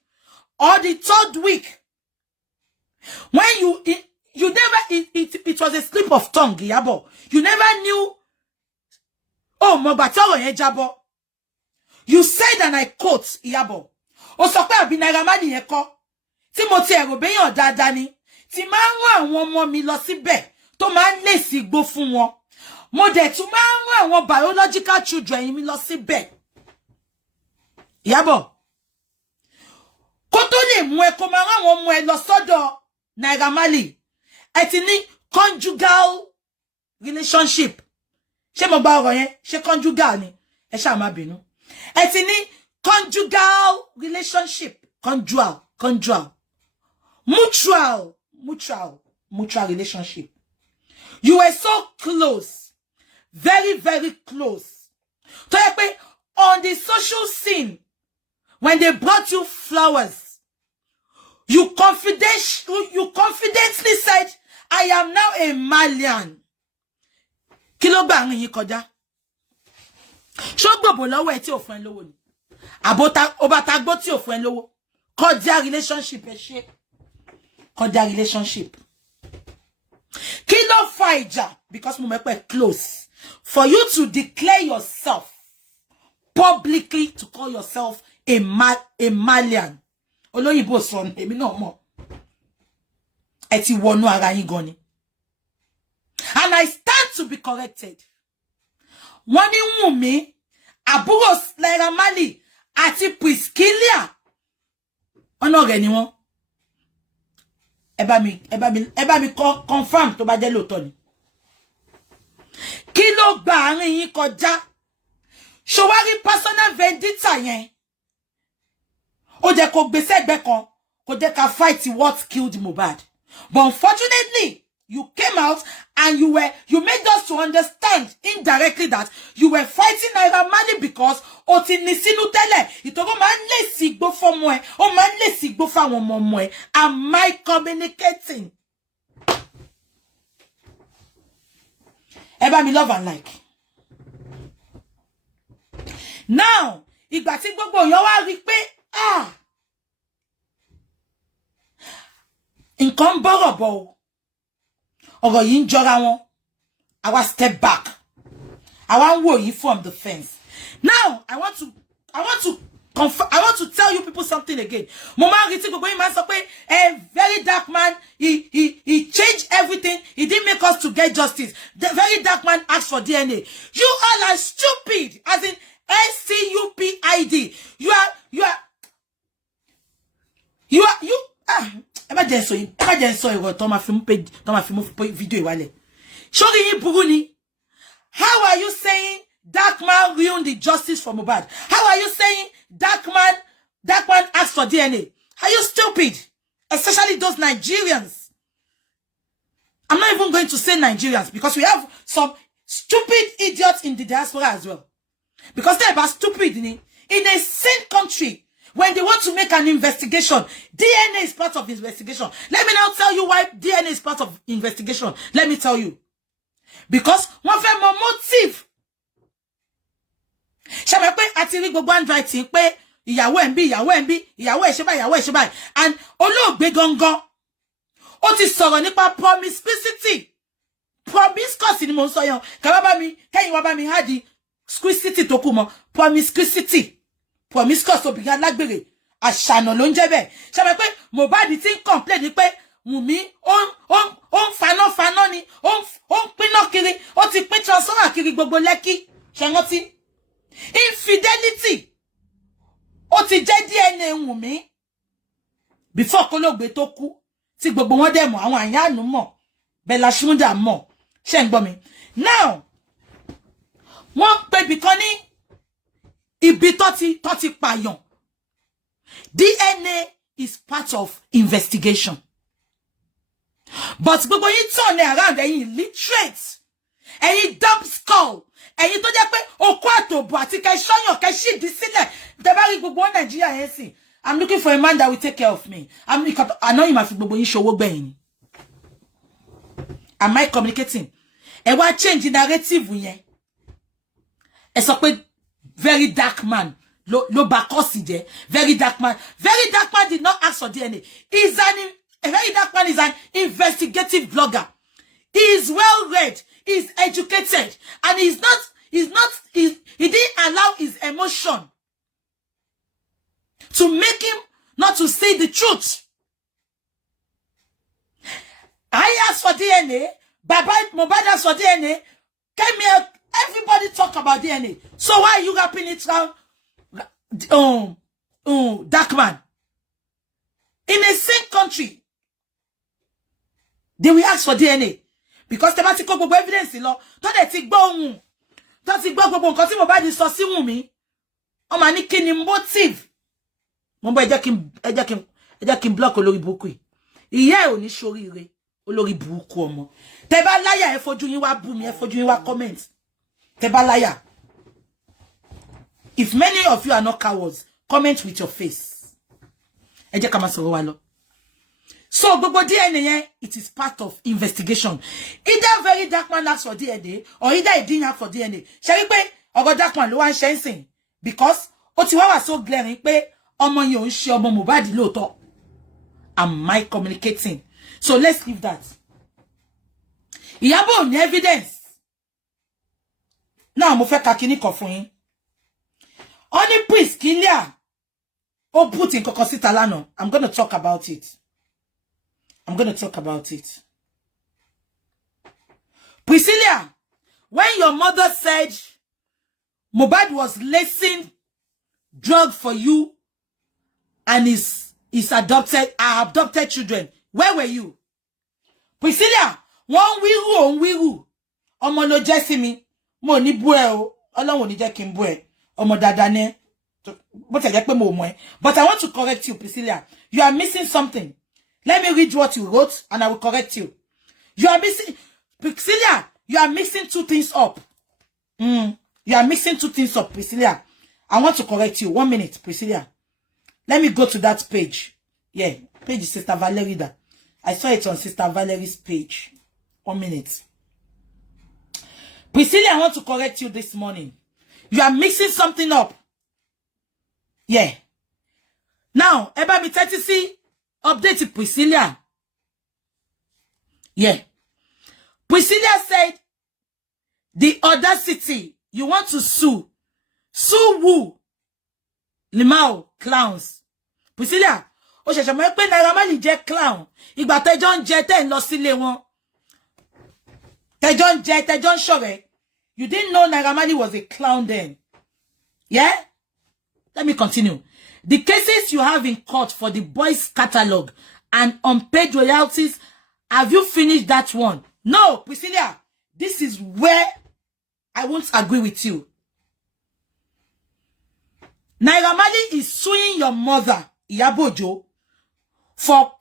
or the third week. When it was a slip of tongue, Iyabo. You never knew. Oh, Mobatoro Yejabo. You said, and I quote, Iyabo. O sọ pé àbí Naira Marley yẹn kọ́. Tí mo ti ẹ̀rò béèyàn dáadáa ni. Tí máa ń rán àwọn ọmọ mi lọ síbẹ̀ tó máa ń lè sí igbó fún wọn. Mo dẹ̀ tún máa ń rán àwọn biological children mi lọ síbẹ̀. Iyabo. Kó tó lè mú ẹ kó máa rán àwọn ọmọ ẹ lọ sọ́dọ̀ Naira Marley. Ẹ ti ní conjugal relationship. Ṣé mo gba ọ̀rọ̀ yẹn? Ṣé conjugal ni? Ẹ ṣáà má bínú. Ẹ ti ní conjugal relationship. Conjugal. Mutual relationship. You were so close. Very, very close. So on the social scene, when they brought you flowers, you confidently said, I am now a Malian. Kilo ba yin kọjá. So gbogbo lọ́wọ́ ẹ tí ò fún ẹ lówó ni. Obata gbo tí ò fún ẹ lówó. Cordial relationship ẹ ṣe. Cordial relationship. Kilo fa ìjà because mo mọ̀ close. For you to declare yourself publicly to call yourself a Malian. Olóyìnbó sọ èmi náà mọ̀. Ẹ ti wọnú ara yín gan ni. And I stand to be corrected. Wọ́n ní Wumi, àbúrò Naira Marley àti Priscilla. Ọ̀nà rẹ̀ ni wọ́n. Ẹ bá mi confirm tó bá jẹ́ lóòótọ́ ni. Kí ló gba àárín yín kọjá? Ṣó wá rí personal vendetta yẹn. Ó jẹ́ kó gbé sẹ́gbẹ̀ kan, kó jẹ́ ká fight what killed Mohbad. But unfortunately, you came out and you made us to understand indirectly that you were fighting Naira Marley because o ti ní sínú tẹ́lẹ̀. Ìtọ́gọ́ máa ń lè sí igbó fọ́mọ ẹ, ó máa ń lè sí igbó fáwọn ọmọ ẹ. Am I communicating? Ẹ bá mi love and like. Now, ìgbà tí gbogbo èèyàn wá rí pé nǹkan bọ̀rọ̀ bọ̀ o. Ọ̀rọ̀ yìí ń jọra wọn. I will step back. I want wò yìí from the fence. Now, I want to tell you people something again. Mo máa rí tí gbogbo yín máa sọ pé a very dark man, he changed everything. He didn't make us to get justice. The very dark man asked for DNA. You all are stupid. As in SCUPID. You emergency ìwọ tó máa fi mú page tó máa fi mú video ìwálẹ̀. Sórí yín burú ni. How are you saying dark man ruined the justice for Mohbad? How are you saying dark man asked for DNA? Are you stupid? Especially those Nigerians. I'm not even going to say Nigerians because we have some stupid idiots in the diaspora as well. Because they're about stupid in a sane country. When they want to make an investigation, DNA is part of the investigation. Let me now tell you why DNA is part of investigation. Let me tell you. Because one fẹ́ mọ motive. Ṣé mo pé àti rí gbogbo handwriting pé ìyàwó ẹ̀ ń bí, ìyàwó ẹ̀ ṣe báyìí. And olóògbé gangan. Ó ti sọ̀rọ̀ nípa promiscuity. Promiscuous ni mo ń sọ yẹn. Kẹ́yìn wá bá mi hadi squisity tó kù mọ́. Promiscuity. Promiscuous obìnrin alágbèrè àṣànà ló ń jẹ́ bẹ́ẹ̀. Ṣé mo pé Mohbad ti ń complain ni pé Wumi ó ń faná ni ó ń píná kiri ó ti pín transformer kiri gbogbo Lẹ́kì ṣé rántí. Infidelity ó ti jẹ́ DNA Wumi before kólógbé tó kú tí gbogbo wọn dẹ̀ mọ̀, àwọn àyànú mọ̀, Bella Shmurda mọ̀. Ṣé ń gbọ́ mi? Now, wọ́n pè bí kan ní ibi tó ti pààyàn. DNA is part of investigation. But gbogbo yín turn around, ẹ̀yin illiterate, ẹ̀yin dumb skull, ẹ̀yin tó jẹ́ pé okó àtòbò àti kẹ́ ṣọ́yàn kẹ́ ṣìdí sílẹ̀. Tẹ́ bá rí gbogbo Nigeria yẹn sìn. I'm looking for a man that will take care of me. I know you must be gbogbo yín ṣòwò gbẹ̀yìn. Am I communicating? Ẹ wá change narrative yẹn. Ẹ sọ pé very dark man lo ba kosi je. Very dark man. Very dark man did not ask for DNA. A very dark man is an investigative blogger. He is well read, he is educated, and he didn't allow his emotion to make him not to say the truth. I asked for DNA, Baba Mohbad asked for DNA, came here, everybody talk about DNA. So why are you wrapping it around dark man? In the same country, they will ask for DNA. Because the matter gbogbo evidence law, tó dẹ̀ ti gbọ́ ohun, tó ti gbọ́ gbogbo nǹkan tí Mohbad sọ sí Wumi, ó máa ní kí ni motive. Mo bá ẹ jẹ́ kí n block olórí burúkú yìí. Ìyá ẹ̀ ò ní ṣoríire, olórí burúkú ọmọ. Tẹ́ bá láyà ẹ fojú yín wá bú mi, ẹ fojú yín wá comment. Tẹ́ bá láyà. If many of you are not cowards, comment with your face. Ẹ jẹ́ ká máa sọ̀rọ̀ wa lọ. So gbogbo DNA, it is part of investigation. Either very dark man asks for DNA, or either he didn't ask for DNA. Ṣé rí pé ọ̀rọ̀ dark man ló wá ń ṣe ń sìn? Because ó ti wá wà so glaring pé ọmọ yẹn ò ń ṣe ọmọ Mohbad lóòótọ́. Am I communicating? So let's leave that. Ìyábọ̀ ò ní evidence. Now mo fẹ́ ka kíní kan fún yín. Ó ní Priscilla ó put in kọ̀kọ̀ síta lánàá. I'm going to talk about it. Priscilla, when your mother said Mohbad was lacing drug for you and his adopted children, where were you? Priscilla, one wiru, ọmọ ló jẹ́ sí mi, mo ní bú ẹ o, Ọlọ́run ní jẹ́ kí n bú ẹ, ọmọ dáadáa ni, bó tẹ̀ jẹ́ pé mo mọ̀ ẹ́. But I want to correct you, Priscilla. You are missing something. Let me read what you wrote and I will correct you. You are missing, Priscilla, you are mixing two things up. You are mixing two things up, Priscilla. I want to correct you. 1 minute, Priscilla. Let me go to that page. Yeah, page is Sister Valerie. I saw it on Sister Valerie's page. 1 minute. Priscilla, I want to correct you this morning. You are mixing something up. Yeah. Now, Eba mi tẹ́tí sí update Priscilla. Yeah. Priscilla said, the audacity, you want to sue. Sue who? Limao, clowns. Priscilla, ó ṣẹ̀ṣẹ̀ mọ̀ pé Naira Marley jẹ́ clown. Ìgbà tẹ́jọ́ ń jẹ tẹ́ ń lọ sílé wọn. Tẹ́jọ́ ń jẹ, tẹ́jọ́ ń ṣọ̀rẹ́. You didn't know Naira Marley was a clown then. Yeah? Let me continue. The cases you have in court for the boys' catalog and unpaid royalties, have you finished that one? No, Priscilla, this is where I won't agree with you. Naira Marley is suing your mother, Iyabojo, for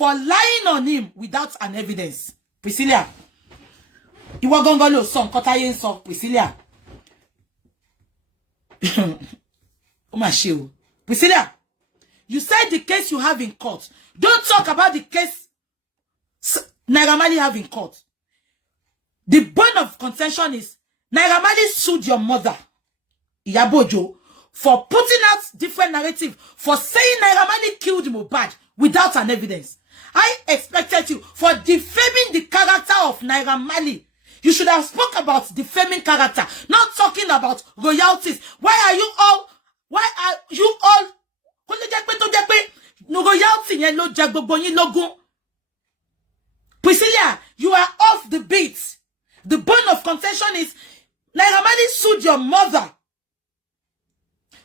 lying on him without an evidence. Priscilla, you are going to lose some Kotayen song, Priscilla. Priscilla, you said the case you have in court. Don't talk about the case Naira Marley have in court. The bone of contention is Naira Marley sued your mother, Iyabojo, for putting out different narrative, for saying Naira Marley killed Mohbad without an evidence. I expected you for defaming the character of Naira Marley. You should have spoke about defaming character, not talking about royalties. Why are you all Priscilla, you are off the beat. The bone of contention is Naira Marley sued your mother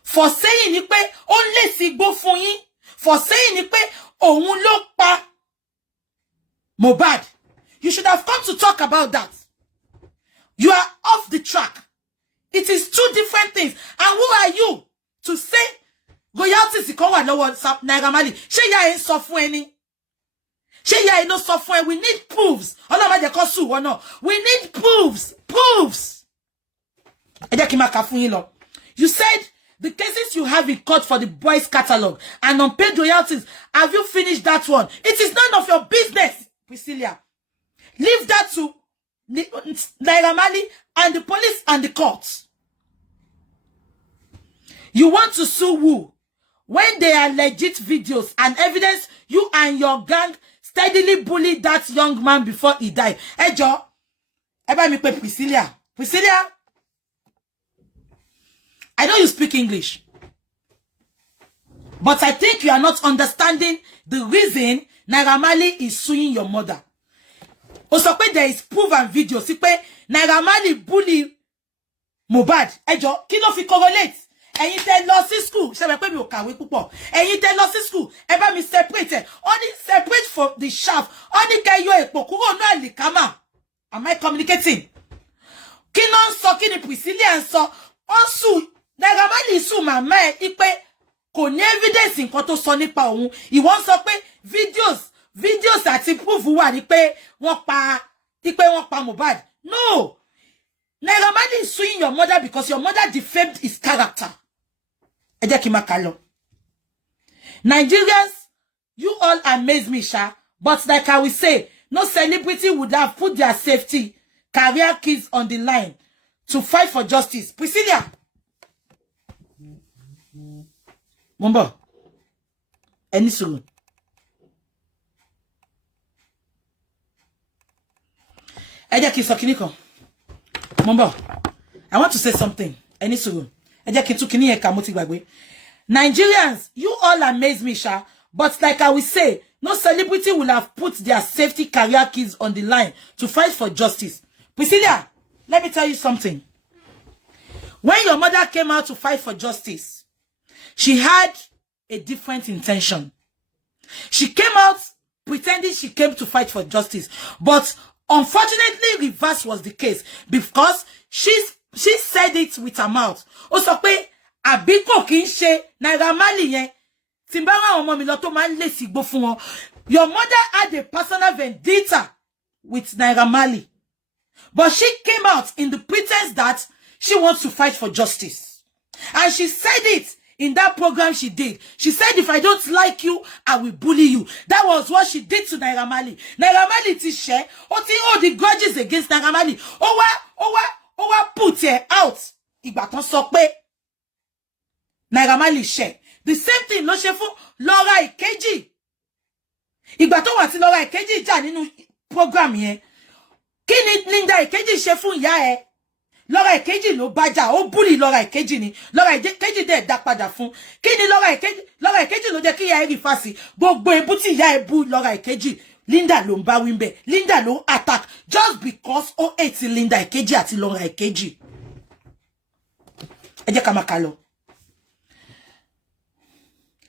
for saying for saying òun ló pa Mohbad. You should have come to talk about that. You are off the track. It is two different things. And who are you to say royalties kan wà lọ́wọ́ Naira Marley? Ṣé ìyá ẹ sọ fún ẹni? Ṣé ìyá ẹ no sọ fún ẹ? We need proofs. Ọlọ́run má jẹ́ kó sue wọ́n náà. We need proofs. Proofs. Ẹ jẹ́ kí n máa kà fún yín lọ. You said the cases you have in court for the boys' catalog and unpaid royalties. Have you finished that one? It is none of your business, Priscilla. Leave that to Naira Marley and the police and the courts. You want to sue who? When there are legit videos and evidence you and your gang steadily bullied that young man before he died. Hey, Joe. Eba mi pe Priscilla. Priscilla. I know you speak English. But I think you are not understanding the reason Naira Marley is suing your mother. Also, there is proof and video. See, Naira Marley bully Mohbad. Hey, Joe. Kí ló fi correlate? Ẹ̀yin tẹ́ lọ sí school. Ṣé bẹ́ẹ̀ pé mi ò kàwé púpọ̀. Ẹ̀yin tẹ́ lọ sí school. Ẹ bá mi separate. Only separate from the shaft. Only kẹ́ yọ èpò kúrò nínú àlìkámà. Am I communicating? Kí ló ń sọ, kí ni Priscilla ń sọ? Ó sùn. Naira Marley sùn màmá ẹ̀ ipe kò ní evidence nǹkan tó sọ nípa òun. Ìwọ ń sọ pé videos àti proof wà ní pé wọ́n pa Mohbad. No. Naira Marley is suing your mother because your mother defamed his character. Ẹ jẹ́ kí n máa kà lọ. Nigerians, you all amaze me, Sha. But like I will say, no celebrity would have put their safety, career kids on the line to fight for justice. Priscilla. Mumbo. Any sùúrù. Ẹ jẹ́ kí n sọ kíní kan. Mumbo. I want to say something. Any sùúrù. Ẹ jẹ́ kí n tún kíní yẹn kà, mo ti gbàgbé. Nigerians, you all amaze me, Sha. But like I will say, no celebrity will have put their safety career kids on the line to fight for justice. Priscilla, let me tell you something. When your mother came out to fight for justice, she had a different intention. She came out pretending she came to fight for justice. But unfortunately, reverse was the case. Because she said it with her mouth. Ó sọ pé àbí kò kí ń ṣe Naira Marley yẹn. Tí n bá rán àwọn ọmọ mi lọ tó máa ń lé sígbó fún wọn. Your mother had a personal vendetta with Naira Marley. But she came out in the pretense that she wants to fight for justice. And she said it in that program she did. She said, if I don't like you, I will bully you. That was what she did to Naira Marley. Naira Marley ti share. Ó ti hold the grudges against Naira Marley. Ó wá put her out. Ìgbà tán sọ pé Naira Marley share. The same thing ló ṣe fún Laura Ikeji. Ìgbà tó wà tí Laura Ikeji jà nínú program yẹn. Kí ni Linda Ikeji ṣe fún ìyá ẹ̀? Laura Ikeji ló bá jà, ó bully Laura Ikeji ni. Laura Ikeji dẹ̀ dá padà fún. Kí ni Laura Ikeji ló jẹ́ kí ìyá ẹ̀ rí fásì. Gbogbo ebú tí ìyá ẹ̀ bú Laura Ikeji. Linda ló ń bá wí ńbẹ̀. Linda ló attack just because ó hate Linda Ikeji àti Laura Ikeji. Ẹ jẹ́ ká máa kà lọ.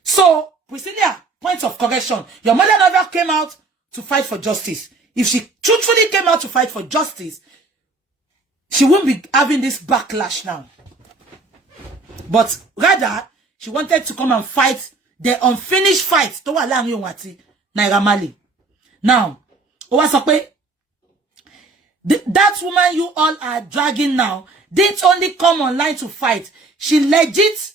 So, Priscilla, point of correction. Your mother never came out to fight for justice. If she truthfully came out to fight for justice, she wouldn't be having this backlash now. But rather, she wanted to come and fight the unfinished fight tó wà láàrin òun àti Naira Marley. Now, ó wá sọ pé that woman you all are dragging now didn't only come online to fight. She legit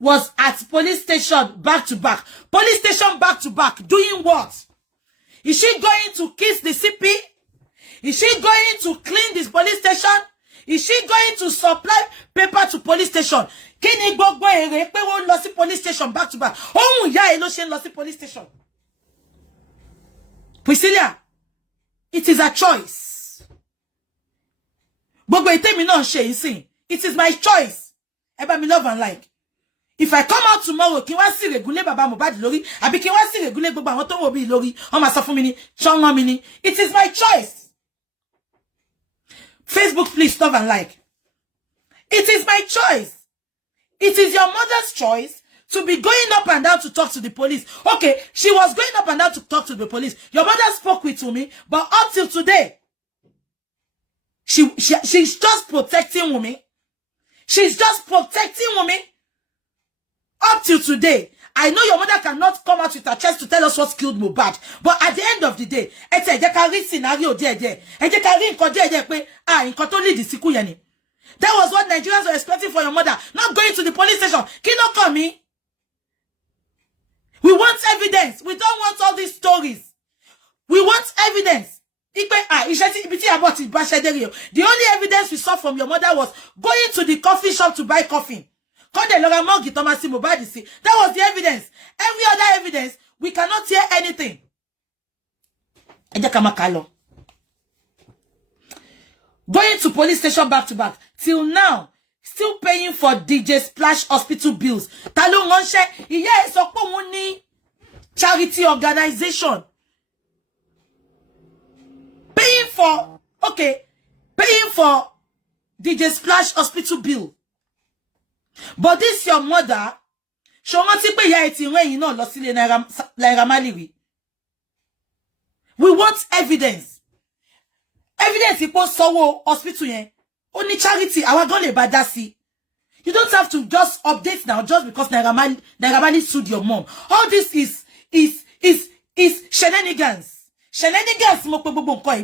was at police station back to back. Police station back to back. Doing what? Is she going to kiss the CP? Is she going to clean this police station? Is she going to supply paper to police station? Kí ni gbogbo èrè pé wọ́n lọ sí police station back to back? Ohun ìyá ẹ̀ ló ṣe ń lọ sí police station. Priscilla, it is a choice. Gbogbo ìtẹ́mi náà ṣe ìsìn. It is my choice. Ẹ bá mi love and like. If I come out tomorrow, kí wá sí regule baba Mohbad lórí, àbí kí wá sí regule gbogbo àwọn tó wò bí lórí, wọ́n máa sọ fún mi ní, ṣọ́nwọ́n mi ní. It is my choice. Facebook, please love and like. It is my choice. It is your mother's choice to be going up and down to talk to the police. Okay, she was going up and down to talk to the police. Your mother spoke with Wumi, but up till today, she's just protecting Wumi. She's just protecting Wumi. Up till today, I know your mother cannot come out with her chest to tell us what killed Mohbad. But at the end of the day, scenario that was what Nigerians were expecting for your mother. Not going to the police station. Kilo Komi. We want evidence. We don't want all these stories. We want evidence. The only evidence we saw from your mother was going to the coffee shop to buy coffee. That was the evidence. Every other evidence, we cannot hear anything. Going to police station back to back. Till now, still paying for DJ Splash hospital bills. Talon Ronche, yes, charity organization. Paying for DJ Splash hospital bill. But this your mother, she wants to pay Naira Marley. We want evidence. Evidence equals Sowo hospital yen. Only charity, our gonna badasi. You don't have to just update now just because Naira Marley sued your mom. All this is shenanigans. Shenanigans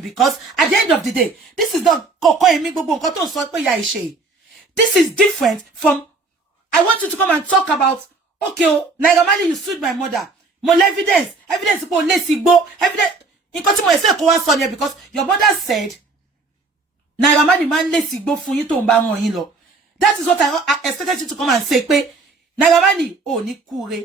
because at the end of the day, this is not this is different from I want you to come and talk about okay, Naira Marley, you sued my mother. More evidence evidence because your mother said Naira Marley man lesigbo fun yin to nba ran yin lo. That is what I expected you to come and say pe Naira Marley o ni kure.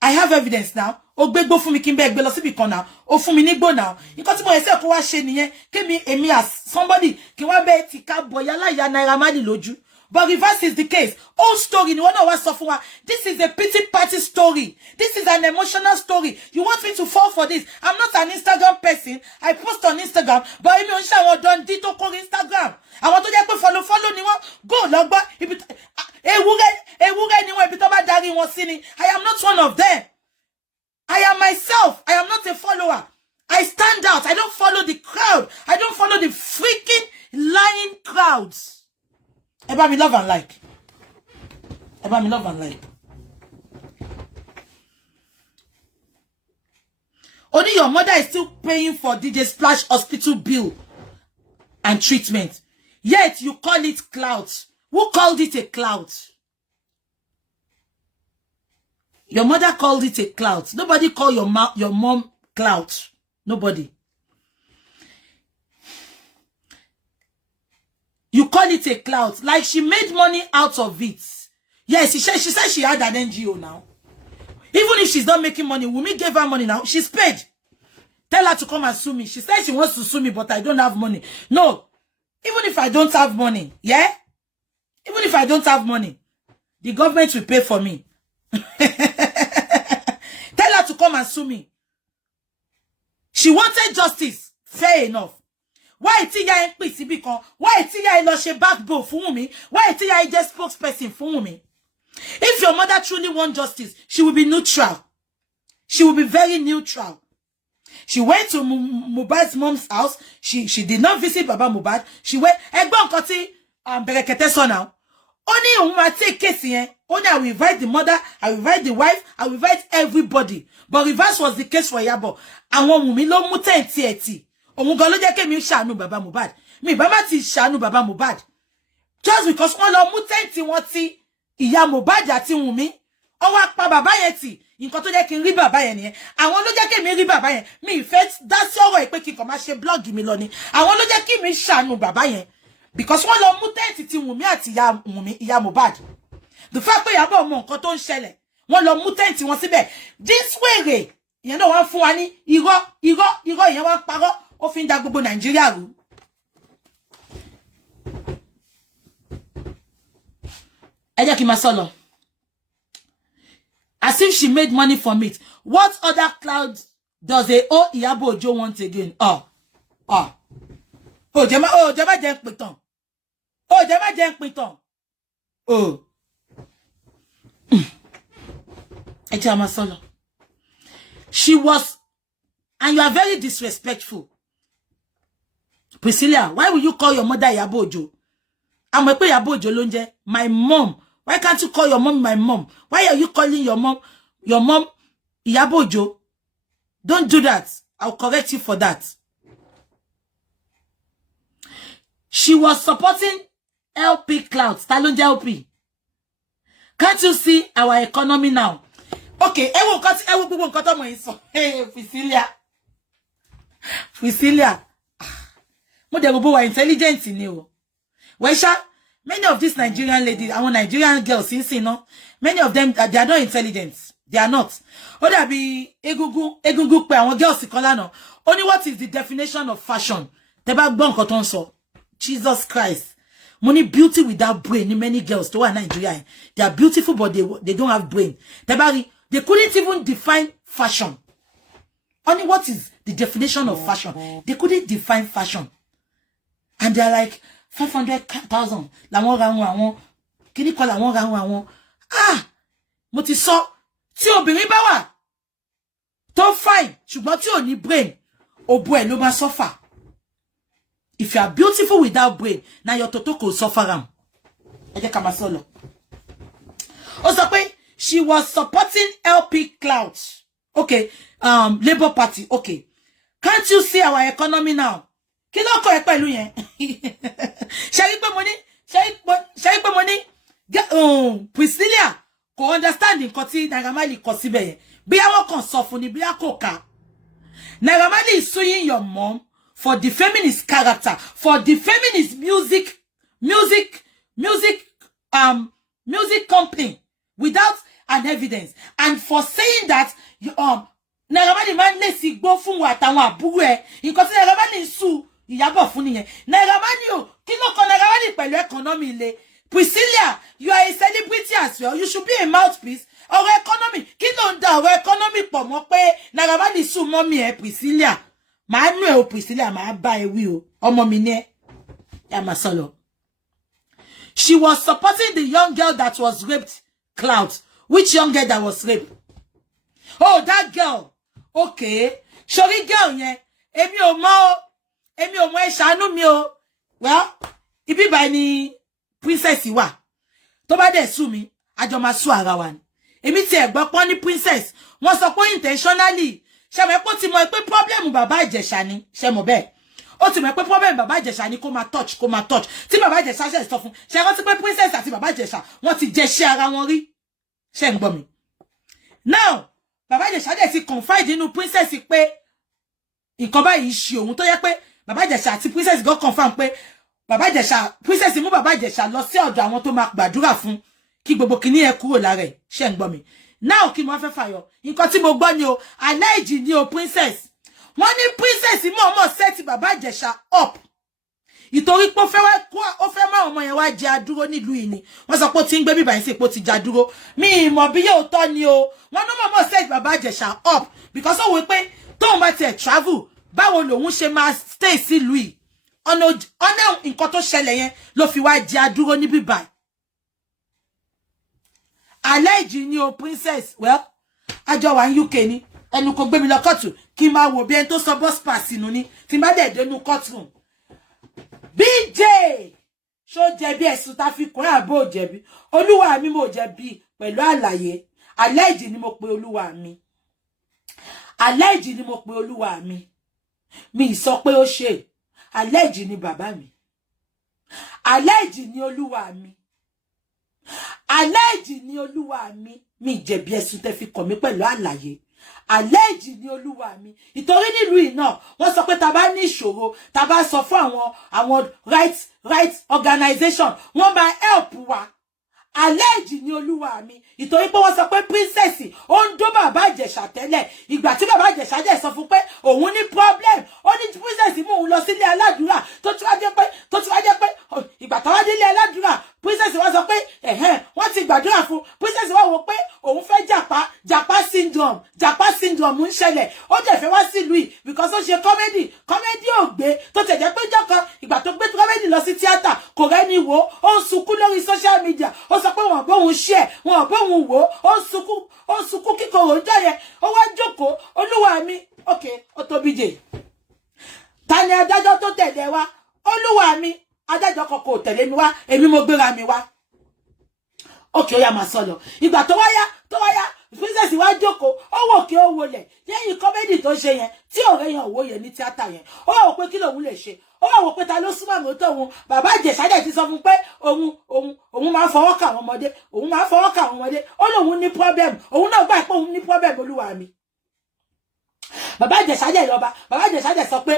I have evidence now. O gbegbo fun mi kin be egbe lo sibi kan now. O fun mi ni gbo now. Nkan ti mo ese ko wa se niyen kemi emi as somebody ki wa be ti ka boya la ya Naira Marley loju. But reverse is the case. Old story, you wanna what suffer. This is a pity party story. This is an emotional story. You want me to fall for this? I'm not an Instagram person. I post on Instagram, but I mean, I don't do Instagram. I want to get follow ni one. Go logba. I am not one of them. I am myself. I am not a follower. I stand out. I don't follow the crowd. I don't follow the freaking lying crowds. About me love and like. About me love and like. Only your mother is still paying for DJ Splash hospital bill and treatment. Yet you call it clout. Who called it a clout? Your mother called it a clout. Nobody called your mom clout. Nobody. You call it a clout. Like she made money out of it. Yes, she said she had an NGO now. Even if she's not making money, Wumi gave her money now. She's paid. Tell her to come and sue me. She said she wants to sue me, but I don't have money. No. Even if I don't have money, yeah? Even if I don't have money, the government will pay for me. Tell her to come and sue me. She wanted justice. Fair enough. Why ti ya en pe sibi kan? Why ti ya lo se backbone fún mi? Why ti ya just spokesperson fún mi? If your mother truly wants justice, she will be neutral. She will be very neutral. She went to Mohbad's mom's house. She did not visit Baba Mohbad. She went Egbon kan ti Berekete so now. Only you ma take case yen. Only I will invite the mother, I will invite the wife, I will invite everybody. But reverse was the case for Yabo. Àwọn Wunmi ló mú tenti eti. Òun gan ló jẹ́ ke mi ṣàánú Baba Mohbad. Mi bá má ti ṣàánú Baba Mohbad. Just because wọ́n lọ mú tenti wọ́n ti ìyá Mohbad àti Wunmi. Ó wá pa bàbá yẹn tì. Nǹkan tó jẹ́ kí n rí bàbá yẹn nìyẹn. Àwọn ló jẹ́ ke mi rí bàbá yẹn. Mi fẹ́ dá sí ọ̀rọ̀ ìpè kí n kàn má ṣe blog mi lọ ni. Àwọn ló jẹ́ kí mi ṣàánú bàbá yẹn. Because wọ́n lọ mú tenti ti Wunmi àti ìyá Mohbad. The fact pé Ìyábọ̀ mọ nǹkan tó ń ṣẹlẹ̀. Wọ́n lọ mú tenti wọn síbẹ̀. This way ìyẹn náà wá fún wa ní irọ́ ìyẹn wá parọ́. Ó fi ń dá gbogbo Nàìjíríà rú. Ẹ jẹ́ kí n máa sọ lọ. As if she made money from it. What other cloud does a Ìyábọ̀ Òjó want again? Oh, jẹ́ má jẹ́ ń pin tán. Jẹ́ má jẹ́ ń pin tán. She was, and you are very disrespectful. Priscilla, why will you call your mother Yabojo? I'm a pay Yabojo Lonje. My mom. Why can't you call your mom my mom? Why are you calling your mom Yabojo? Don't do that. I'll correct you for that. She was supporting LP Clouds. Talonja LP. Can't you see our economy now? Okay, Priscilla. Mo de robo wa intelligent ni o. Wesha, many of these Nigerian ladies, our Nigerian girls, no, many of them, they are not intelligent. They are not. O da bi egungun pe àwọn girls kan lana. Only what is the definition of fashion? Te ba gbọ́ nǹkan ton sọ. Jesus Christ. Money beauty without brain. Many girls to Nigeria. They are beautiful, but they don't have brain. They couldn't even define fashion. Only what is the definition of fashion? They couldn't define fashion. And they're like, 500,000. La won ra won. Kini ko la won ra won. Ah! Mo ti sọ, tí obìnrin bá wà tó fine, ṣùgbọ́n tí ò ní brain, obo ẹ̀ ló máa suffer. If you are beautiful without brain, now your totoko suffer am. Ẹ jẹ́ ká máa sọ lọ. Ó sọ pé she was supporting LP Clouds. Okay, Labour Party. Okay. Can't you see our economy now? Kí ló kọ ẹ pẹ̀lú yẹn? Ṣé rí pé mo ní Priscilla kò understand nǹkan tí Naira Marley kọ síbẹ̀ yẹn. Bí àwọn kan sọ fún ni bí a kò ká. Naira Marley is suing your mom for defaming his character, for defaming his music company without an evidence, and for saying that Naira Marley man lè sí gbọ́ fún wa àtàwọn àbúrò ẹ̀. Nǹkan tí Naira Marley sue Ìyábọ̀ fún nìyẹn. Naira Marley o, kí ló kọ Naira Marley pẹ̀lú economy ilé? Priscilla, you are a celebrity as well. You should be a mouthpiece. Our economy, kí ló ń da our economy pọ̀ mọ́ pé Naira Marley sue mommy ẹ Priscilla. Ma nu ẹ o Priscilla, ma ba ẹ wí o. Ọmọ mi ni ẹ. Ya ma solo. She was supporting the young girl that was raped, Clouds. Which young girl that was raped? Oh, that girl. Okay. Sorry girl yẹn. Èmi ò mọ̀ ẹ ṣàánú mi o. Well, ibi báyìí ni princess wà. Tó bá dé sue mi, a jọ máa sue ara wa ni. Èmi tí ẹ gbọ́ pọ́n ní princess. Wọ́n sọ pé intentionally. Ṣé mo pé ti mọ̀ pé problem bàbá Ìjẹ̀ṣà ni. Ṣé mo bẹ́ẹ̀. Ó ti mọ̀ pé problem bàbá Ìjẹ̀ṣà ni kó máa touch. Tí bàbá Ìjẹ̀ṣà ṣe sọ fún. Ṣé rántí pé princess àti bàbá Ìjẹ̀ṣà wọ́n ti jẹṣẹ́ ara wọn rí. Ṣé ń gbọ́ mi. Now, bàbá Ìjẹ̀ṣà dẹ̀ ti confide nínú princess pé nǹkan báyìí ṣe òun tó yẹ pé bàbá Ìjẹ̀ṣà àti princess go confirm pé bàbá Ìjẹ̀ṣà princess mú bàbá Ìjẹ̀ṣà lọ sí ọ̀dọ̀ àwọn tó máa gbàdúrà fún kí gbogbo kíní ẹ kúrò lára ẹ̀. Ṣé ń gbọ́ mi. Now kí mo fẹ́ fàyọ. Nǹkan tí mo gbọ́ ni o, alleged ni o princess. Wọ́n ní princess mọ̀ọ́mọ̀ set bàbá Ìjẹ̀ṣà up. Ìtorí pé ó fẹ́ máa ọmọ yẹn wá jẹ adúró nílùú yìí ni. Wọ́n sọ pé ó ti ń gbé bíbá yìí sí pé ó ti jẹ adúró. Mi mọ̀ bí yóò tọ́ ni o. Wọ́n ní mọ̀ọ́mọ̀ set bàbá Ìjẹ̀ṣà up because ó wí pé tóun bá tiẹ̀ travel báwo lòun ṣe máa stay sílùú yìí. Ọ̀nà nǹkan tó ṣẹlẹ̀ yẹn ló fi wá jẹ adúró ní bíbá. Alleged ni o princess. Well, àjọ wà ní UK ni. Ẹnu kò gbé mi lọ kọ́ọ̀tù kí n máa wò bí ẹni tó sọ bus pass nù ni. Tí n bá dẹ̀ dénú courtroom. BJ ṣó jẹ̀bi ẹ̀sùn tá fi kún àbò jẹ̀bi. Olúwa mi mo jẹ̀bi pẹ̀lú àlàyé. Alleged ni mo pe olúwa mi. Alleged ni mo pe olúwa mi. Mi sọ pé ó ṣe. Alleged ni bàbá mi. Alleged ni olúwa mi. Alleged ni olúwa mi. Mi jẹ̀bi ẹ̀sùn tẹ́ fi kàn mí pẹ̀lú àlàyé. Alleged ni olúwa mi. Ìtorí nílùú yìí náà wọ́n sọ pé tá bá ní ìṣòro, tá bá sọ fún àwọn right organization, wọ́n máa help wa. Alleged ni olúwa mi. Ìtorí pé wọ́n sọ pé princess ó ń dó bàbá Ìjẹ̀ṣà tẹ́lẹ̀. Ìgbà tí bàbá Ìjẹ̀ṣà dẹ̀ sọ fún pé òun ní problem. Ó ní princess mú òun lọ sílé aládùúrà tó ti wá jẹ́ pé ìgbà tó wá délé aládùúrà princess wá sọ pé wọ́n ti gbàdúrà fún. Princess wá wò pé òun fẹ́ jàpá syndrome ń ṣẹlẹ̀. Ó dẹ̀ fẹ́ wá sílùú yìí because ó ṣe comedy ò gbé tó tẹ̀ jẹ́ pé jọ́kan ìgbà tó gbé comedy lọ sí theater kò rẹ́ni wò ó sunkún lórí social media ó sọ pé wọ́n bóun share wọ́n bóun wò ó sunkún kíkorò ń jẹ́ yẹn ó wá jókòó olúwa mi okay ó tó bíjè ta ni adájọ́ tó tẹ̀lé wa olúwa mi adájọ́ kan kò tẹ̀lé mi wá èmi mo gbéra mi wá okay ó yá máa sọ lọ ìgbà tó wáyá princess wá jókòó ó wò kí ó wọlẹ̀ lẹ́yìn comedy tó ṣe yẹn tí ọ̀rẹ́ yẹn òwò yẹn ní tíátà yẹn ó wá wò pé kí lòun lè ṣe ó wá wò pé ta ló súnmọ́ àmì tó òun bàbá Ìjẹ̀ṣà dẹ̀ ti sọ fún pé òun máa fọwọ́ kà àwọn ọmọdé òun máa fọwọ́ kà àwọn ọmọdé ó lóun ní problem òun náà gbà pé òun ní problem olúwa mi bàbá Ìjẹ̀ṣà dẹ̀ lọ́ba bàbá Ìjẹ̀ṣà dẹ̀ sọ pé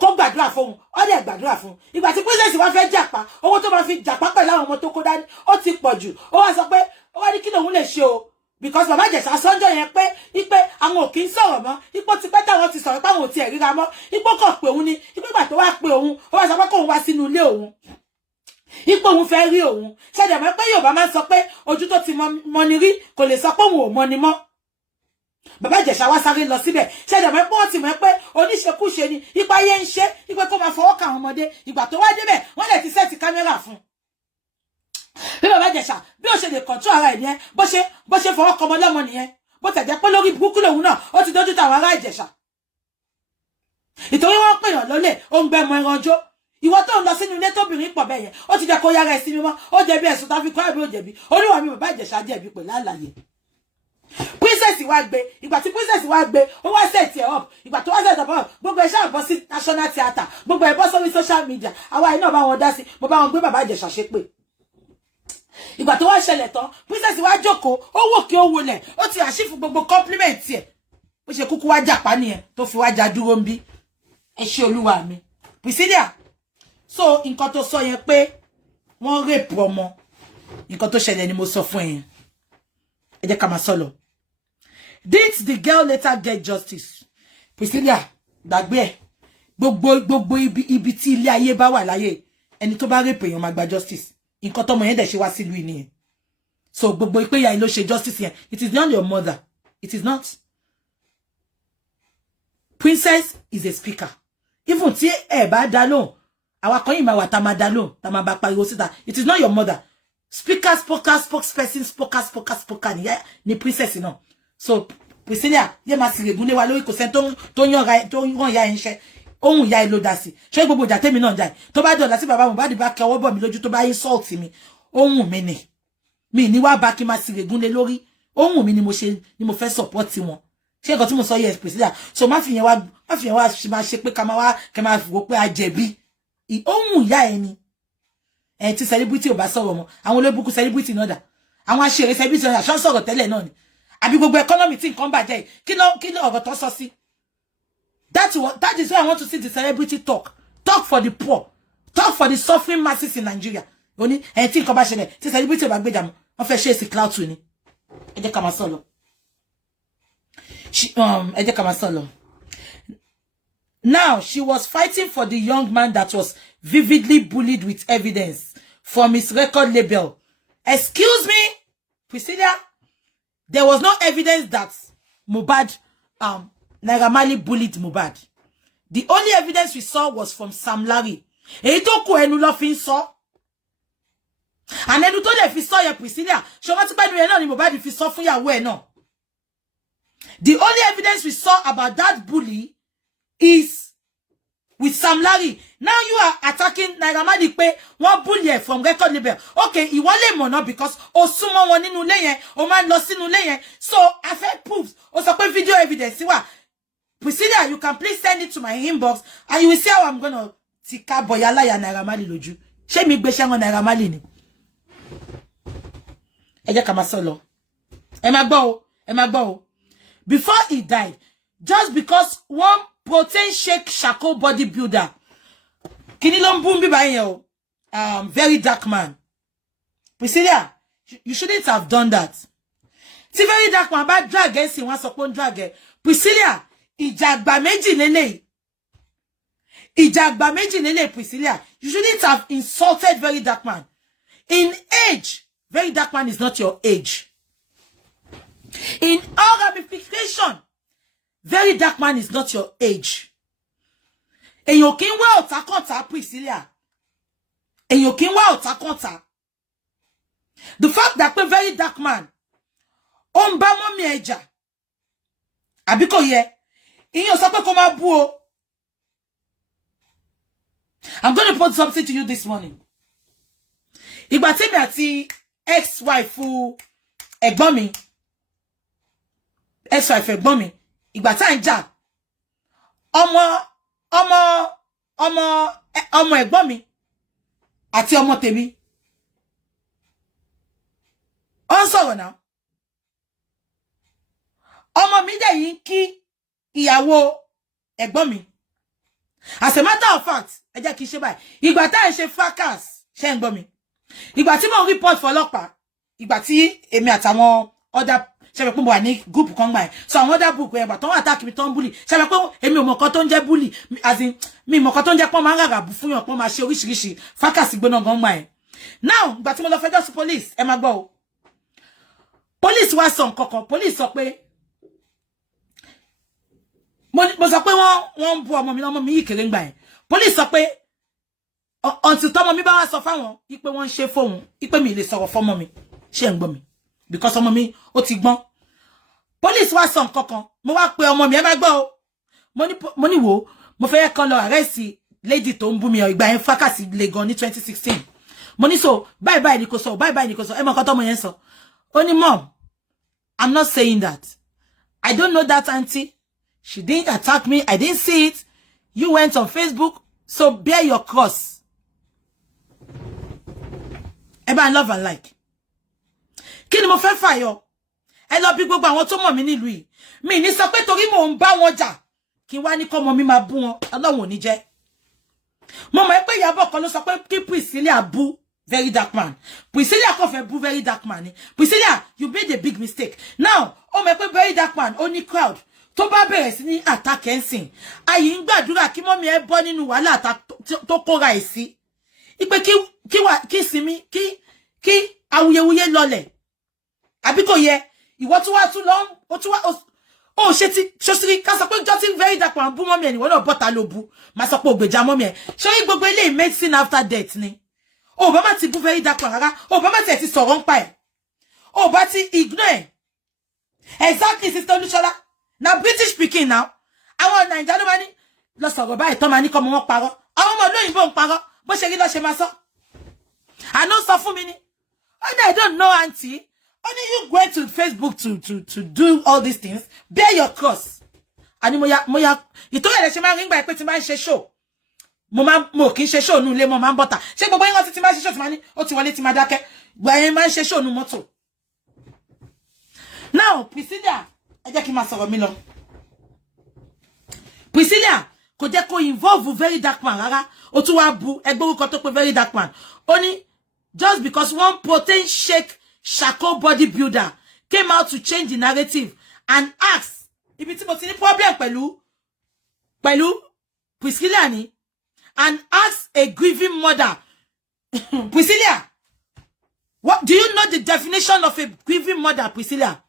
kó gbàdúrà fún òun ó dẹ̀ gbàdúrà fún un ìgbà tí princess wá fẹ́ jàpá owó tó máa fi jàpá pẹ̀lú àwọn ọmọ tó kó dání ó ti pọ̀ jù ó wá sọ pé ó wá ní kí lòun lè ṣe o because bàbá Ìjẹ̀ṣà sọ́njọ́ yẹn pé ipe àwọn ò kì í sọ̀rọ̀ mọ́ ipò ti pẹ́ táwọn ti sọ̀rọ̀ pé àwọn ò tiẹ̀ ríra mọ́ ipò kàn pé òun ni ipò ìgbà tó wá pé òun ó wá sọ pé kóun wá sínú ilé òun ipò òun fẹ́ rí òun ṣẹ̀dẹ̀ mọ́ pé Yorùbá máa ń sọ pé ojú tó ti mọ ni rí kò lè sọ pé òun ò mọ ni mọ́ bàbá Ìjẹ̀ṣà wá sáré lọ síbẹ̀ ṣẹ̀dẹ̀ mọ́ pé wọ́n ti mọ̀ pé oníṣekúṣe ni ipa yẹn ń ṣe ipe kó máa fọwọ́ kà àwọn ọmọdé ìgbà tó wá débẹ̀ wọ́n lè ti sẹ́ẹ̀tì kámẹ́rà fún bí bàbá Ìjẹ̀ṣà bí ó ṣe lè kọ̀ntú ara ẹ̀ nìyẹn bó ṣe fọwọ́ kọmọ lọ́mọ nìyẹn bó tẹ̀jẹ́ pé lórí burúkú lòun náà ó ti dójú tàwọn ará Ìjẹ̀ṣà ìtorí wọ́n pèèyàn lólè ó ń gbẹmọ ẹranjó ìwọ tó ń lọ sínú ilé tóbìnrin pọ̀ bẹ́ẹ̀ yẹn ó ti jẹ́ kó yára ẹ̀ sí mímọ́ ó jẹ̀bi ẹ̀sùn tá fi kọ́ ẹ̀bí ó jẹ̀bi olúwa mi bàbá Ìjẹ̀ṣà jẹ̀bi pẹ̀lú àlàyé princess wá gbé ìgbà tí princess wá gbé ó wá set ẹ̀ up ìgbà tó wá set up gbogbo ẹ̀ ṣáà bọ́ sí national theatre gbogbo ẹ̀ bọ́ sórí social media àwa iná bá wọn dá sí mo bá wọn gbé bàbá Ìjẹ̀ṣà ṣépè ìgbà tó wá ṣẹlẹ̀ tán princess wá jókòó ó wò kí ó wọlẹ̀ ó ti àṣìfù gbogbo compliment ẹ̀ ó ṣe kúkú wá jàpá nìyẹn tó fi wá já dúró ń bí ẹ ṣé olúwa mi Priscilla so nǹkan tó sọ yẹn pé wọ́n rape ọmọ nǹkan tó ṣẹlẹ̀ ni mo sọ fún yẹn ẹ jẹ́ ká máa sọ lọ did the girl later get justice Priscilla gbàgbé ẹ̀ gbogbo ibi tí ilé ayé bá wà láyé ẹni tó bá rape èèyàn máa gba justice nǹkan tọ́mọ yẹn dẹ̀ ṣe wá sílùú nìyẹn so gbogbo ìpéyà yìí ló ṣe justice yẹn it is not your mother it is not princess is a speaker even tí ẹ bá dá lóhùn àwa kan yìí máa wà tá máa dá lóhùn tá máa bá pariwo síta it is not your mother spokesperson spoker ni princess náà so Priscilla yẹ máa sì règúnlé wa lórí kò sẹ́ni tó ràn ya ẹ̀ ń ṣe ohun ìyá ẹ ló dá sí ṣé gbogbo ìjà tèmi náà jà tó bá dọ̀la sí bàbá Mohbad bá kẹ ọwọ́ bọ̀ mí lójú tó bá insult mi ohun mi ni mi ní wá bá kí máa sì règúnlé lórí ohun mi ni mo fẹ́ support wọn ṣé nǹkan tí mo sọ yẹ Priscilla so má fi yẹn wá máa ṣe pé ká máa wò pé a jẹ̀bi ohun ìyá ẹ ni ẹ tí celebrity ò bá sọ̀rọ̀ mọ́ àwọn olóbùkún celebrity náà dà àwọn aṣèré celebrity náà ṣọ́ sọ̀rọ̀ tẹ́lẹ̀ náà ni àbí gbogbo economy tí nǹkan bàjẹ́ kí ló ọ̀rọ̀ tó sọ sí. That is why I want to see the celebrity talk for the poor, talk for the suffering masses in Nigeria. Oni tí nǹkan bá ṣẹlẹ̀ tí celebrity ò bá gbé jàmọ́ wọ́n fẹ́ ṣe èsì cloud ni ẹ jẹ́ ká máa sọ lọ ẹ jẹ́ ká máa sọ lọ. Now she was fighting for the young man that was vividly bullied with evidence from his record label. Excuse me, Priscilla, there was no evidence that Mohbad Naira Marley bullied Mohbad. The only evidence we saw was from Samlarry. Èyí tó kù ẹnu ló fi ń sọ. And ẹnu tó dẹ̀ fi sọ yẹn Priscilla, ṣé wọ́n ti pẹ́ nu yẹn náà ni Mohbad fi sọ fún ìyàwó ẹ̀ náà. The only evidence we saw about that bully is with Samlarry. Now you are attacking Naira Marley pé wọ́n bully ẹ̀ from record label. Okay, ìwọ lè mọ̀ náà because ó súnmọ́ wọn nínú ilé yẹn, ó máa ń lọ sínú ilé yẹn. So, I fẹ́ proofs. Ó sọ pé video evidence wà. Priscilla, you can please send it to my inbox and you will see how I'm gonna tika boyala ya Naira Marley lójú. Ṣé mi gbé ṣẹ́wọ̀n Naira Marley ni? Ẹ jẹ́ ká máa sọ lọ. Ẹ máa gbọ́ o. Before he died, just because one protein shake charcoal bodybuilder, kini ló ń bú bí báyìí o, very dark man. Priscilla, you shouldn't have done that. Tí very dark man bá drag ẹ̀ sí wọ́n sọ pé ó ń drag ẹ̀. Priscilla, ìjà àgbà méjì lélẹ̀. Priscilla, you shouldn't have insulted very dark man. In age, very dark man is not your age. In all ramification, very dark man is not your age. Èyàn kì í wá ọ̀tá kọ̀tá Priscilla. èyàn kì í wá ọ̀tá kọ́ta. The fact that a very dark man ó ń bá mọ́mì ẹ̀ jà àbí kò yẹ ìyẹn sọ pé kó má bú o. I'm going to put something to you this morning. Ìgbà tí mi àti ex-wife ẹ̀gbọ́n mi, ex-wife ẹ̀gbọ́n mi, ìgbà tá ń jà, ọmọ ẹ̀gbọ́n mi àti ọmọ tèmi ó ń sọ̀rọ̀ náà. Ọmọ mi dẹ̀ yìí ń kí ìyàwó ẹ̀gbọ́n mi. As a matter of fact, ẹ jẹ́ kí ṣe báyìí. Ìgbà tá ń ṣe fracas, ṣé ń gbọ́ mi. Ìgbà tí mo report for ọlọ́pàá, ìgbà tí èmi àtàwọn other ṣé pé mo wà ní group kan gbà ẹ. So àwọn other group ẹ̀gbà tó ń attack mi tó ń bully. Ṣé pé èmi ò mọ̀ kan tó ń jẹ́ bully, as in mi mọ̀ kan tó ń jẹ́ pọ́n máa ń ràrà bú fún yàn, pọ́n máa ṣe oríṣiríṣi fracas gbóná gan gbà ẹ. Now, ìgbà tí mo lọ fẹjọ́ sí police, ẹ máa gbọ́ o. Police wá sọ nǹkan kan, police sọ pé mo sọ pé wọ́n ń bú ọmọ mi yìí kéré ngbà ẹ̀. Police sọ pé until tọ́mọ mi bá wá sọ fáwọn ipe wọ́n ń ṣe fóun ipe mi lè sọ̀rọ̀ fọ́mọ mi ṣé ń gbọ́ mi because ọmọ mi ó ti gbọ́n. Police wá sọ nǹkan kan, mo wá pe ọmọ mi, ẹ má gbọ́ o. Mo ní wò mo fẹ́ kàn lọ arrest lady tó ń bú mi ìgbà yẹn fracas le gan ní 2016. Mo ní so bye ni kò sọ, bye ni kò sọ. Ẹ mọ̀ nǹkan tọ́mọ yẹn sọ. Ó ní mom, I'm not saying that. I don't know that auntie. She didn't attack me. I didn't see it. You went on Facebook. So bear your cross. Eba love and like. Kí ni mo fẹ́ fàyọ? Ẹ lọ bí gbogbo àwọn tó mọ̀ mí nílùú yìí. Mi ní sọ pé torí mo ń bá wọn jà. Kí wá ní kọ́ ọmọ mi máa bú wọn. Ọlọ́run ò ní jẹ́. Mo mọ̀ pé Ìyábọ̀ kan ló sọ pé kí Priscilla bú very dark man. Priscilla kò fẹ́ bú very dark man ni. Priscilla, you made a big mistake. Now, ó mọ̀ pé very dark man ó ní crowd. Tó bá bẹ̀rẹ̀ sí ní attack ẹ̀sìn, ayé ń gbàdúrà kí mọ́mí ẹ bọ́ nínú wàhálà tó kóra ẹ̀ sí. Ipe kí sinmi, kí awuyewuye lọlẹ̀. Àbí kò yẹ, ìwọ tún wá tún lọ, ó ṣe ti, ṣọ́sírí, ká sọ pé jọ́tí very dark man bú mọ́mí ẹ̀ ni wọ́n náà bọ́ta ló bú, má sọ pé ògbèjà mọ́mí ẹ̀. Ṣé yí gbogbo eléyìí medicine after death ni? Ó bá má ti bú very dark man rárá, ó bá má ti sọ̀rọ̀ ń pa ẹ̀. Ó bá ti ignore. Exactly, Sister Olúṣọlá. Now British speaking now. Àwọn Naija ló máa ní lọ sọ̀rọ̀ báyìí tó máa ní kọ́ mọ́ wọn parọ́. Àwọn ọmọ olóyìnbó ń parọ́. Bó ṣe rí lọ ṣe máa sọ. Àná sọ fún mi ni. I don't know, auntie. Only you going to Facebook to do all these things. Bear your cross. Ani mo ya ìtòyè lè ṣe máa rí gbà pé tí máa ń ṣe show. Mo kì í ṣe show nu ilé mo máa ń bọ́ta. Ṣé gbogbo yín rántí tí máa ṣe show tí máa ní ó ti wọlé tí máa dákẹ́. Gbà yẹn máa ń ṣe show nu mọ́tò. Now, Priscilla, ẹ jẹ́ kí máa sọ̀rọ̀ mi lọ. Priscilla kò jẹ́ kó involve very dark man rárá. Ó tún wá bu ẹgbẹ́ orúkọ tó pé very dark man. Ó ní just because one protein shake Shako bodybuilder came out to change the narrative and ask ibi tí mo ti ní problem pẹ̀lú Priscilla ni, and ask a grieving mother. Priscilla, what do you know the definition of a grieving mother, Priscilla?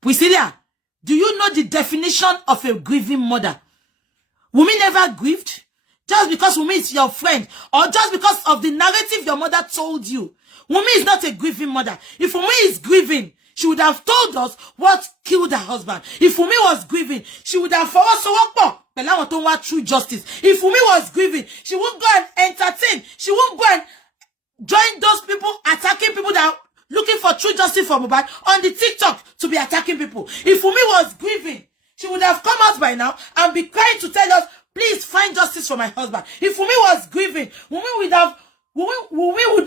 Priscilla, do you know the definition of a grieving mother? Wumi never grieved. Just because Wumi is your friend, or just because of the narrative your mother told you. Wumi is not a grieving mother. If Wumi is grieving, she would have told us what killed her husband. If Wumi was grieving, she would have followed true justice. If Wumi was grieving, she wouldn't go and entertain. She wouldn't go and join those people attacking people that are looking for true justice for Mohbad on the TikTok to be attacking people. If Wumi was grieving, she would have come out by now and be crying to tell us, please find justice for my husband. If Wumi was grieving, Wumi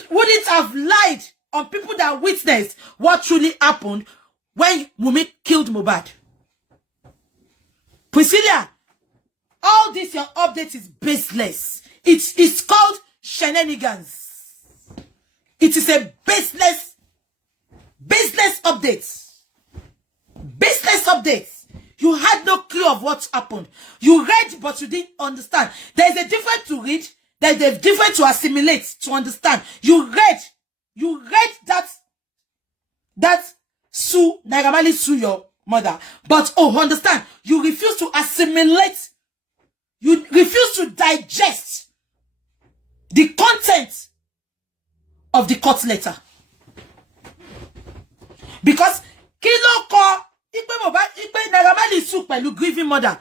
wouldn't have lied on people that witnessed what truly happened when Wumi killed Mohbad. Priscilla, all this your update is baseless. It's called shenanigans. It is a baseless update. Baseless update. You had no clue of what happened. You read, but you didn't understand. There's a difference to read. There's a difference to assimilate, to understand. You read that Sue, Naira Marley sue your mother. But, understand. You refuse to assimilate. You refuse to digest the content of the court letter. Because kilo ko ipe Naira Marley sue pẹ̀lú grieving mother.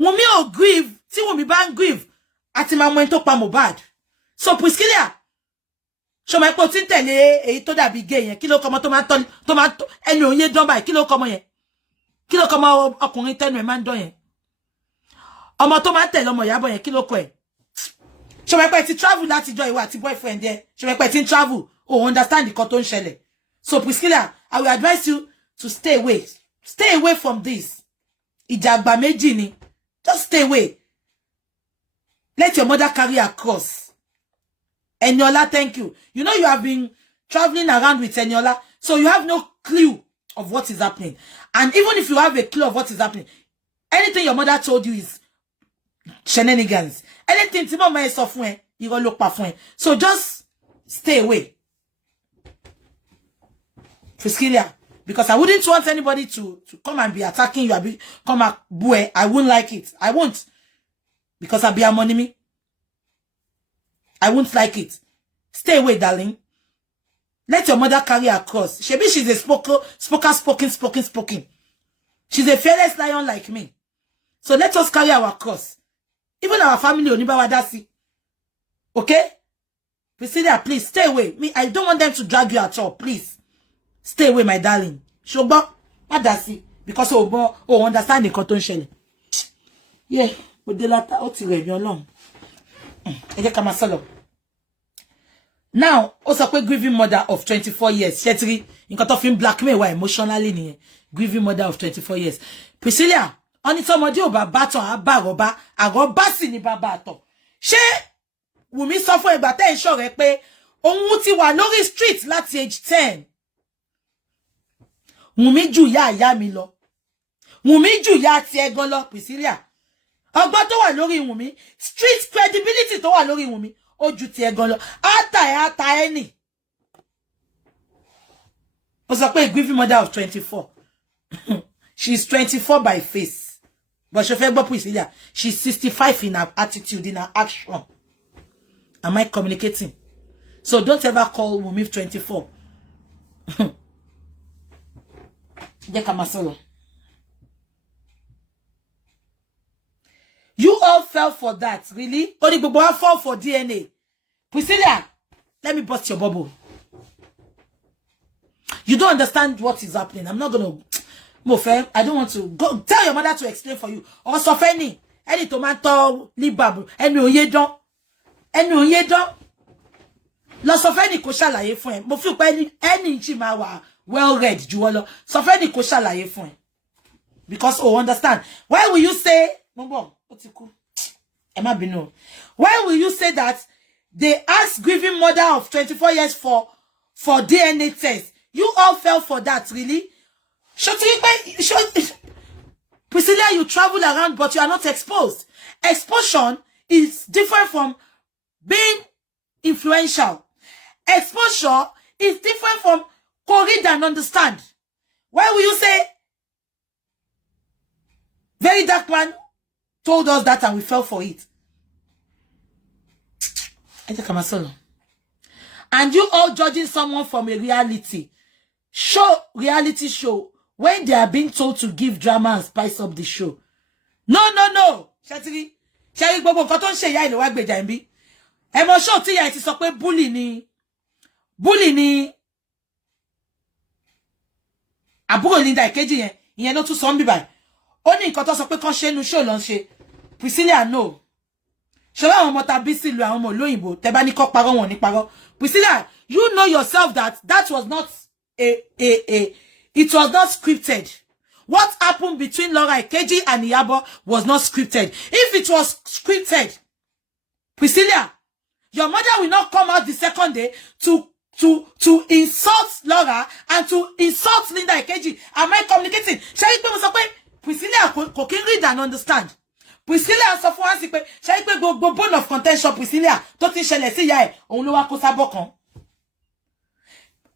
Wumi o grieve, tí Wumi bá grieve àti ma mo en tó pa Mohbad. So Priscilla, so my po tin tẹ̀lé èyí tó dàbí gay yẹn, kilo ko mo tó ma ẹnu òun yé dán báyìí, kilo ko mo yẹn. Kilo ko mo ọkùnrin tẹnu ẹ ma ń dán yẹn. Ọmọ tó ma tẹ̀lé ọmọ Ìyábọ̀ yẹn, kilo ko ẹ. So my po ti travel láti jọ ìwọ àti boyfriend ẹ. So my po ti travel, o understand the tó ń ṣẹlẹ̀. So Priscilla, I will advise you to stay away. Stay away from this. Ìjàgbá méjì ni. Just stay away. Let your mother carry her cross. Eniola, thank you. You know you have been traveling around with Eniola, so you have no clue of what is happening. And even if you have a clue of what is happening, anything your mother told you is shenanigans. Anything tí mama sọ fún ẹ, irọ́ ló pa fún ẹ. So just stay away. Priscilla, because I wouldn't want anybody to come and be attacking you, come and boo. I wouldn't like it. I won't. Because I'll be a money. I won't like it. Stay away, darling. Let your mother carry her cross. She's a spoken. She's a fearless lion like me. So let us carry our cross. Even our family, Onibawadasi. Okay? Priscilla, please stay away. I don't want them to drag you at all. Please. Stay away, my darling. Shogbo, Adasi. Because understand the cotton shell. Yeah, but the latter oti re mi Ọlọ́run. Ẹ jẹ́ ká máa sọ̀rọ̀. Now, ó sọ pé grieving mother of 24 years. Shetri, nǹkan tó fi ń blackmail wa emotionally nìyẹn. Grieving mother of 24 years. Priscilla, oni tomodi ò bá baton abaroba, aroba sì ni bàbá àtọ̀. Ṣé Wumi sọ fún ìgbà tẹ́ ń ṣọ̀rẹ́ pé òun ti wà lórí street láti age 10. Wumi ju ya mi lọ. Wumi ju ya ti ẹgan lọ, Priscilla. Ọgbọ́n tó wà lórí Wumi, street credibility tó wà lórí Wumi, ó ju ti ẹgan lọ. Ata ẹni. Ó sọ pé grieving mother of 24. She's 24 by face. But she fẹ́ gbọ́ Priscilla, she's 65 in her attitude, in her action. Am I communicating? So don't ever call Wumi 24. You all fell for that, really? Only people fall for DNA. Priscilla, let me bust your bubble. You don't understand what is happening. I'm not gonna I don't want to go tell your mother to explain for you. Or sofeni, any tomato libab, any oyedon, Lo sofeni ko ṣàlàyé fún ẹ. Mo fi pe any chimawa well read juwolo. Sofeni ko ṣàlàyé fún ẹ. Because understand. Why will you say Why will you say that they asked grieving mother of 24 years for DNA test? You all fell for that, really? Priscilla, you travel around, but you are not exposed. Exposure is different from being influential. Exposure is different from read and understand. Why will you say very dark man told us that and we fell for it? And you all judging someone from a reality show when they are being told to give drama and spice up the show. No. Shetiri gbogbo nǹkan tó ń ṣe ìyá ìlú wa gbèjà nbi. Ẹ mọ̀ show tí ìyá ti sọ pé bully ni àbúrò Linda Ìkejì yẹn, ìyẹn ló tún sọ nbi báyìí. Ó ní nǹkan tó sọ pé kàn ṣe nu show ló ń ṣe. Priscilla, no. Shola àwọn ọmọ tàbí sí lu àwọn ọmọ olóyìnbó tẹ́ bá ní kó parọ́ wọn ní parọ́. Priscilla, you know yourself that was not it was not scripted. What happened between Laura Ìkejì and Iyabo was not scripted. If it was scripted, Priscilla, your mother will not come out the second day to insult Laura and to insult Linda Ìkejì. Am I communicating? Priscilla kò kí read and understand. Priscilla sọ fún wa sí pé ṣé pé gbogbo bone of contention Priscilla tó ti ṣẹlẹ̀ sí ìyá ẹ̀ òun ló wá kó sábọ̀ kan.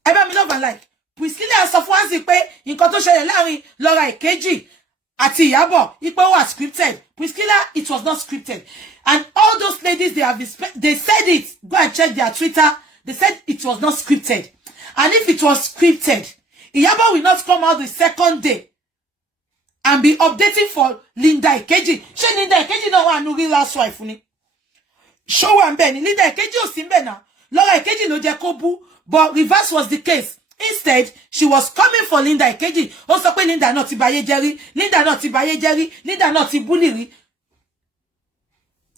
Ẹ bá mi love and like. Priscilla sọ fún wa sí pé nǹkan tó ṣẹlẹ̀ láàrin Laura Ìkejì àti Iyabo ipe ó wà scripted. Priscilla, it was not scripted. And all those ladies, they said it. Go and check their Twitter, They said it was not scripted. And if it was scripted, Iyabo will not come out the second day and be updating for Linda Ikeji. She Linda Ikeji no wa no real housewife ni. Show am be ni Linda Ikeji o simbe na. Laura Ikeji no je ko bu, but reverse was the case. Instead, she was coming for Linda Ikeji. O sọ pé Linda náà ti baye jeri, Linda náà ti baye jeri, Linda náà ti bully.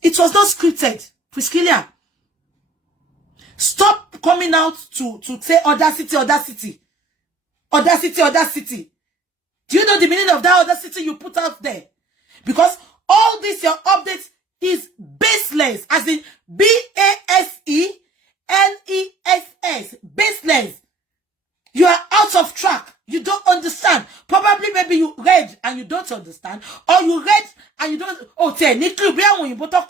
It was not scripted. Priscilla, stop coming out to say audacity, audacity. Audacity, audacity. Do you know the meaning of that audacity you put out there? Because all this, your updates, is baseless. As in B-A-S-E-L-E-S-S. Baseless. You are out of track. You don't understand. Probably maybe you read and you don't understand. Or you read and you don't... Oh, technically, when you put a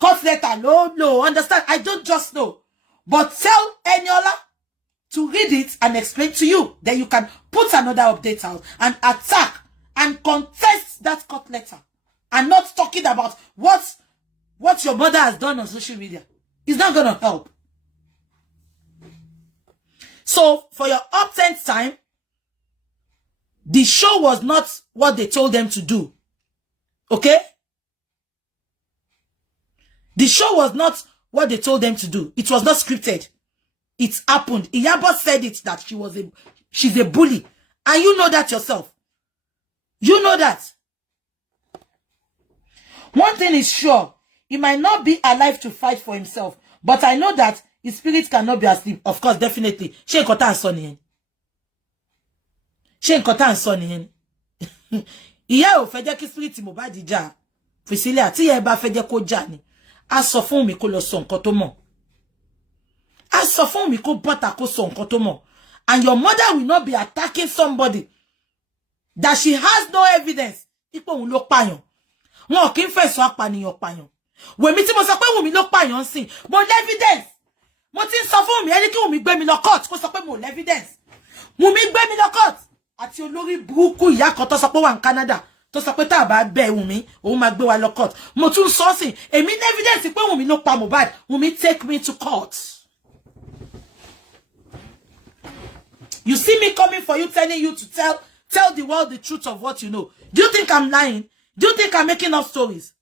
court letter. No, understand? I don't just know. But tell Eniola to read it and explain to you. Then you can put another update out and attack and contest that court letter. And not talking about what your mother has done on social media. It's not going to help. So, for your uptent time, the show was not what they told them to do. Okay? The show was not what they told them to do. It was not scripted. It happened. Iyabo said it that she's a bully. And you know that yourself. You know that. One thing is sure. He might not be alive to fight for himself. But I know that his spirit cannot be asleep. Of course, definitely. She Kota and Sonny. She Kota and Sonny. Iya o fẹ́ jẹ́ kí spirit Mohbad jà. Priscilla, tí ẹ bá fẹ́ jẹ́ kó jà ni. A sọ fún mi kó lọ sọ nǹkan tó mọ̀. A sọ fún mi kó bọ́ta kó sọ nǹkan tó mọ̀. And your mother will not be attacking somebody that she has no evidence. Ipò òun ló pààyàn. Wọn kì í fẹ̀sùn apànìyàn pààyàn. Wèmi tí mo sọ pé Wumi ló pààyàn sìn. Mo evidence. Mo ti ń sọ fún Wumi ẹni kí Wumi gbé mi lọ court kó sọ pé mo evidence. Wumi gbé mi lọ court. Àti olórí burúkú ìyá kan tó sọ pé wà ní Canada tó sọ pé tá bá bẹ̀ Wumi òun máa gbé wa lọ court. Mo tún sọ sìn èmi ní evidence pé Wumi ló pa Mohbad. Wumi take me to court. You see me coming for you, telling you to tell the world the truth of what you know. Do you think I'm lying? Do you think I'm making up stories?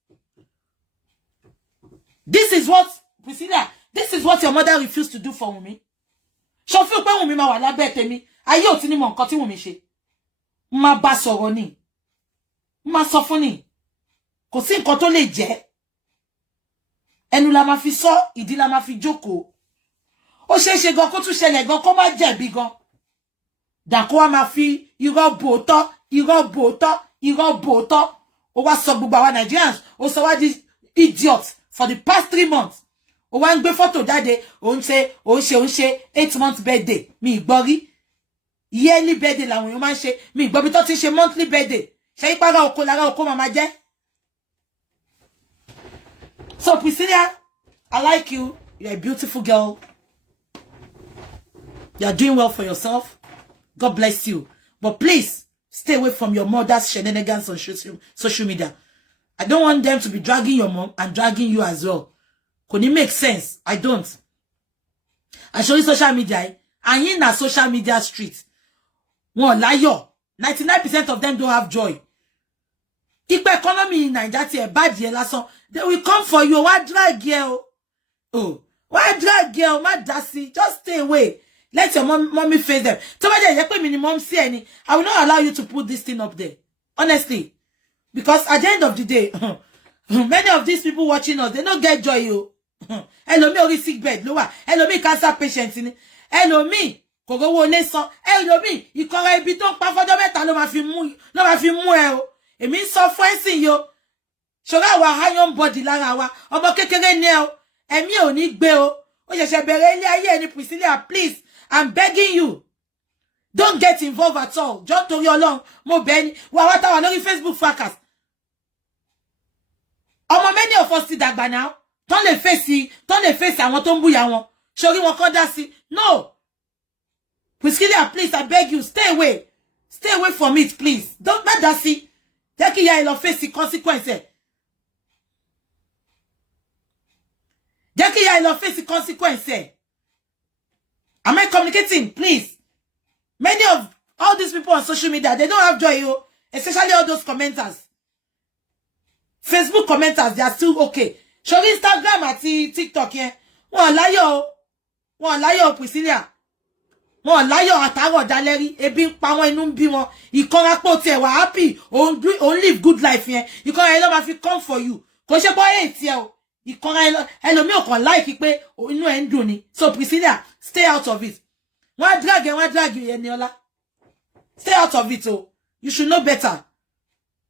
This is what, Priscilla, this is what your mother refused to do for Wumi. Ṣó feel pé Wumi máa wà lábẹ́ tèmi. Ayé ò ti ní mọ nǹkan tí Wumi ṣe. Má bá sọ̀rọ̀ ni. Má sọ fún ni. Kò sí nǹkan tó lè jẹ́. Ẹnu la máa fi sọ, ìdí la máa fi jókòó. Ó ṣeéṣe gan kó tún ṣẹlẹ̀ gan kó má jẹ̀bi gan. Dàkó wá máa fi irọ́ bòótọ́, irọ́ bòótọ́, irọ́ bòótọ́. Ó wá sọ gbogbo àwa Nigerians. Ó sọ wá di idiot for the past 3 months. Ó wá ń gbé photo jáde. Ó ń ṣe 8 months birthday. Mi gbọ́ rí. Yearly birthday làwọn èèyàn máa ń ṣe. Mi gbọ́ bí tó ti ṣe monthly birthday. Ṣé ipara oko lára oko mama jẹ́? So Priscilla, I like you. You're a beautiful girl. You're doing well for yourself. God bless you. But please, stay away from your mother's shenanigans on social media. I don't want them to be dragging your mom and dragging you as well. Could it make sense? I don't. I show you social media. And in a social media street. One liar. 99% of them don't have joy. If the economy in Nigeria bad year last song, they will come for you. Why drag girl? Oh, why drag girl? My dassy, just stay away. Let your mommy face them. Somebody, minimum see any. I will not allow you to put this thing up there. Honestly. Because at the end of the day, many of these people watching us, they don't get joy, yo. Hello, me already sick bed, lower. Hello, me cancer patients in. Hello, me. Kogo wo lesan. Hello, me. Ikora ibi ton pa fodo meta ló ma fi mú ẹ o. Èmi sọ fún ẹ̀sìn yo. Ṣọ́ra wa iron body lára wa. Ọmọ kékeré ni ẹ o. Ẹ̀mí ò ní gbé o. Ó ṣẹ̀ṣẹ̀ bẹ̀rẹ̀ ilé ayé ẹni Priscilla, please. I'm begging you. Don't get involved at all. Just torí Ọlọ́run. Mo bẹ̀ ni. Wa ta wà lórí Facebook fracas. Many of us ti dàgbà now. Don't lè face àwọn tó ń búya wọn. Ṣorí wọn kọ́ dá sí. No. Priscilla, please, I beg you, stay away. Stay away from it, please. Don't let that see. Jẹ́ kí ìyá ẹ lọ face the consequence. Jẹ́ kí I love face the consequence. Am I communicating? Please. Many of all these people on social media, they don't have joy, especially all those commenters. Facebook commenters, they are still okay. Show Instagram at TikTok, yeah. One liar, Priscilla. One liar ataro daleri. Ebi pa won inú bí wọn. Ìkanra pọ̀ tí ẹ wà happy. On live good life, yeah. Ìkanra ẹ lọ ma fi come for you. Kò ṣe boy hate ẹ o. Ìkanra ẹlòmí ò kàn like pé inú ẹ ń dùn ni. So Priscilla, stay out of it. Wọ́n drag you, Eniola. Stay out of it, oh. You should know better.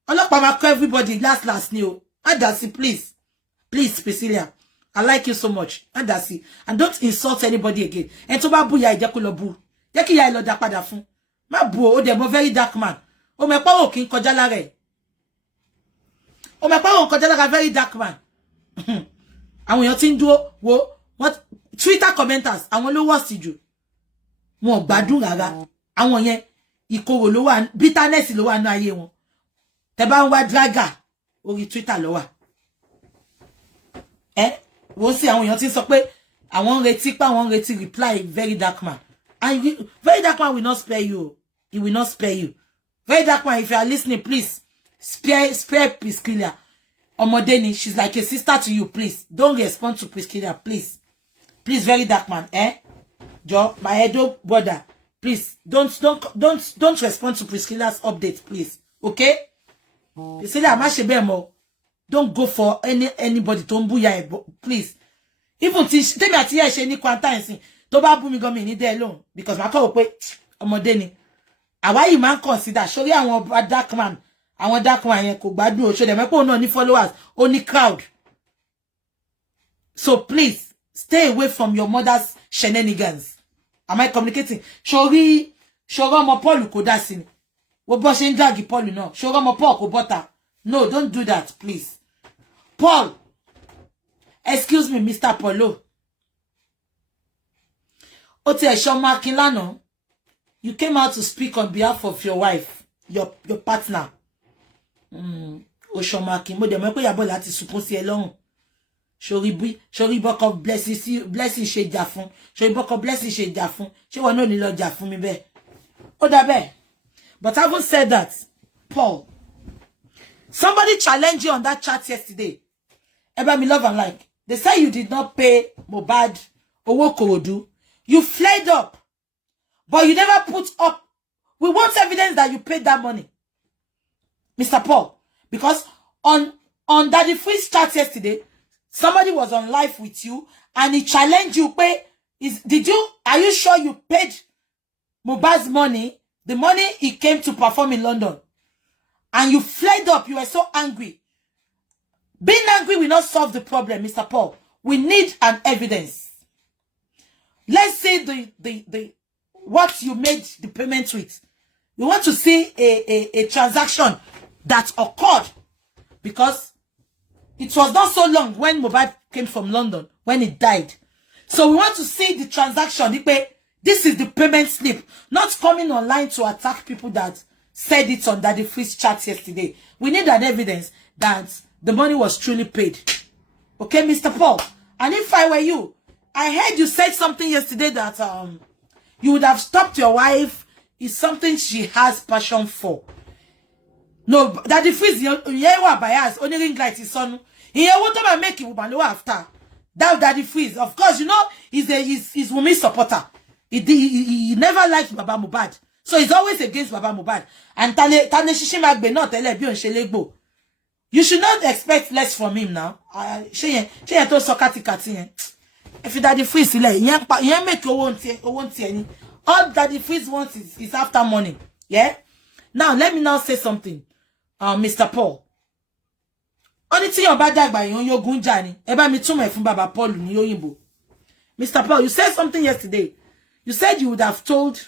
Ọlọ́pàá ma call everybody last ni o. Adasi, please. Please, Priscilla. I like you so much. Adasi. And don't insult anybody again. And tó bá bú ya ẹ jẹ́ kó lọ bú. Jẹ́ kí ya ẹ lọ dá padà fún. Má bú o de mo very dark man. O me pa o kin kọjá lára ẹ. O me pa o kọjá lára very dark man. Àwọn èèyàn tin dúró wo what Twitter commenters àwọn ló worst jù. Wọn gbádùn rárá. Àwọn yẹn ìkorò ló wà, bitterness ló wà ní ayé wọn. Tẹ́ bá ń wá dragger orí Twitter ló wà. Wọ́n sì àwọn èèyàn tí sọ pé àwọn retí pa àwọn retí reply very dark man. And very dark man will not spare you. He will not spare you. Very dark man, if you are listening, please spare Priscilla. Omodeni, she's like a sister to you, please. Don't respond to Priscilla, please. Please, very dark man, Joe, my head brother. Please, don't respond to Priscilla's update, please. Okay? Priscilla, don't go for anybody to mbuya, please. Even tell me at here any quarantine to ba bu mi go me ni there alone because ma ko pe ọmọdé ni. Àwa yìí man consider show àwọn dark man yẹn kò gbádùn o show dem pe o no ni followers, only crowd. So please stay away from your mother's shenanigans. Am I communicating? Shori ọmọ Paul kò dá sí ni. Wo bó ṣe ń drag Paul náà. Shori ọmọ Paul kò bọ́ta. No, don't do that, please. Paul, excuse me, Mr. Polo. Ote Shoma Kinlano, you came out to speak on behalf of your wife, your partner. Oshoma Kin, mo de mo pe yabo láti sunkún sí ẹ lọ́rùn. Shori boko blessing ṣe jà fún. Shori boko blessing ṣe jà fún. Ṣé wọ́n no ní lọ jà fún mi bẹ́ẹ̀. Ó dà bẹ́ẹ̀. But having said that, Paul, somebody challenged you on that chat yesterday. Eba me love and like. They say you did not pay Mohbad Owo Korodu. You flared up. But you never put up. We want evidence that you paid that money. Mr. Paul. Because on Daddy Free's chat yesterday, somebody was on live with you and he challenged you. Are you sure you paid Mohbad's money? The money he came to perform in London. And you flared up. You were so angry. Being angry will not solve the problem, Mr. Paul. We need an evidence. Let's see the what you made the payment with. We want to see a transaction that occurred because it was not so long when Mohbad came from London, when he died. So we want to see the transaction. This is the payment slip. Not coming online to attack people that said it on Daddy Free's chat yesterday. We need an evidence that the money was truly paid. Okay, Mr. Paul? And if I were you, I heard you said something yesterday that you would have stopped your wife. It's something she has passion for. No, Daddy Free's bias, only ring light his son. He what am I making woman after? That Daddy Freeze, of course, you know, he's Wumi supporter. He never liked Baba Mohbad. So he's always against Baba Mohbad. And you should not expect less from him now. If you Daddy Freeze, he make all Daddy Freeze wants is after money. Yeah? Now, let me now say something. Mr. Paul. Only thing about that by your gunjani. Eba mi tumo fun Baba Paul ni oyinbo. Mr. Paul, you said something yesterday. You said you would have told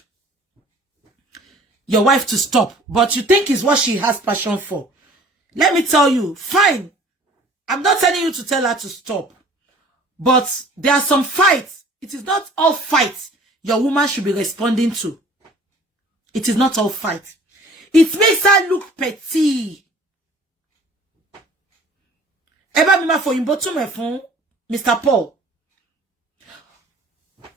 your wife to stop, but you think it's what she has passion for. Let me tell you, fine. I'm not telling you to tell her to stop. But there are some fights. It is not all fights your woman should be responding to. It is not all fights. It makes her look petty. Eba mima for imbotu me fun Mr. Paul.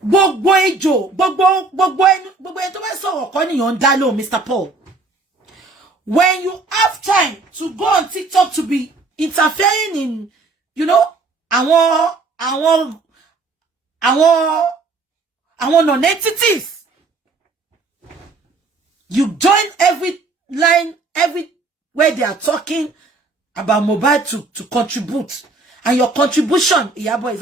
Gbogbo ejo, gbogbo ẹni tó bá sọ̀rọ̀ kọ́ nìyàn dá lóhùn, Mr. Paul. When you have time to go on TikTok to be interfering in, you know, àwọn non-entities, you join every line, everywhere they are talking about mobile to contribute, and your contribution, Iyabo, is always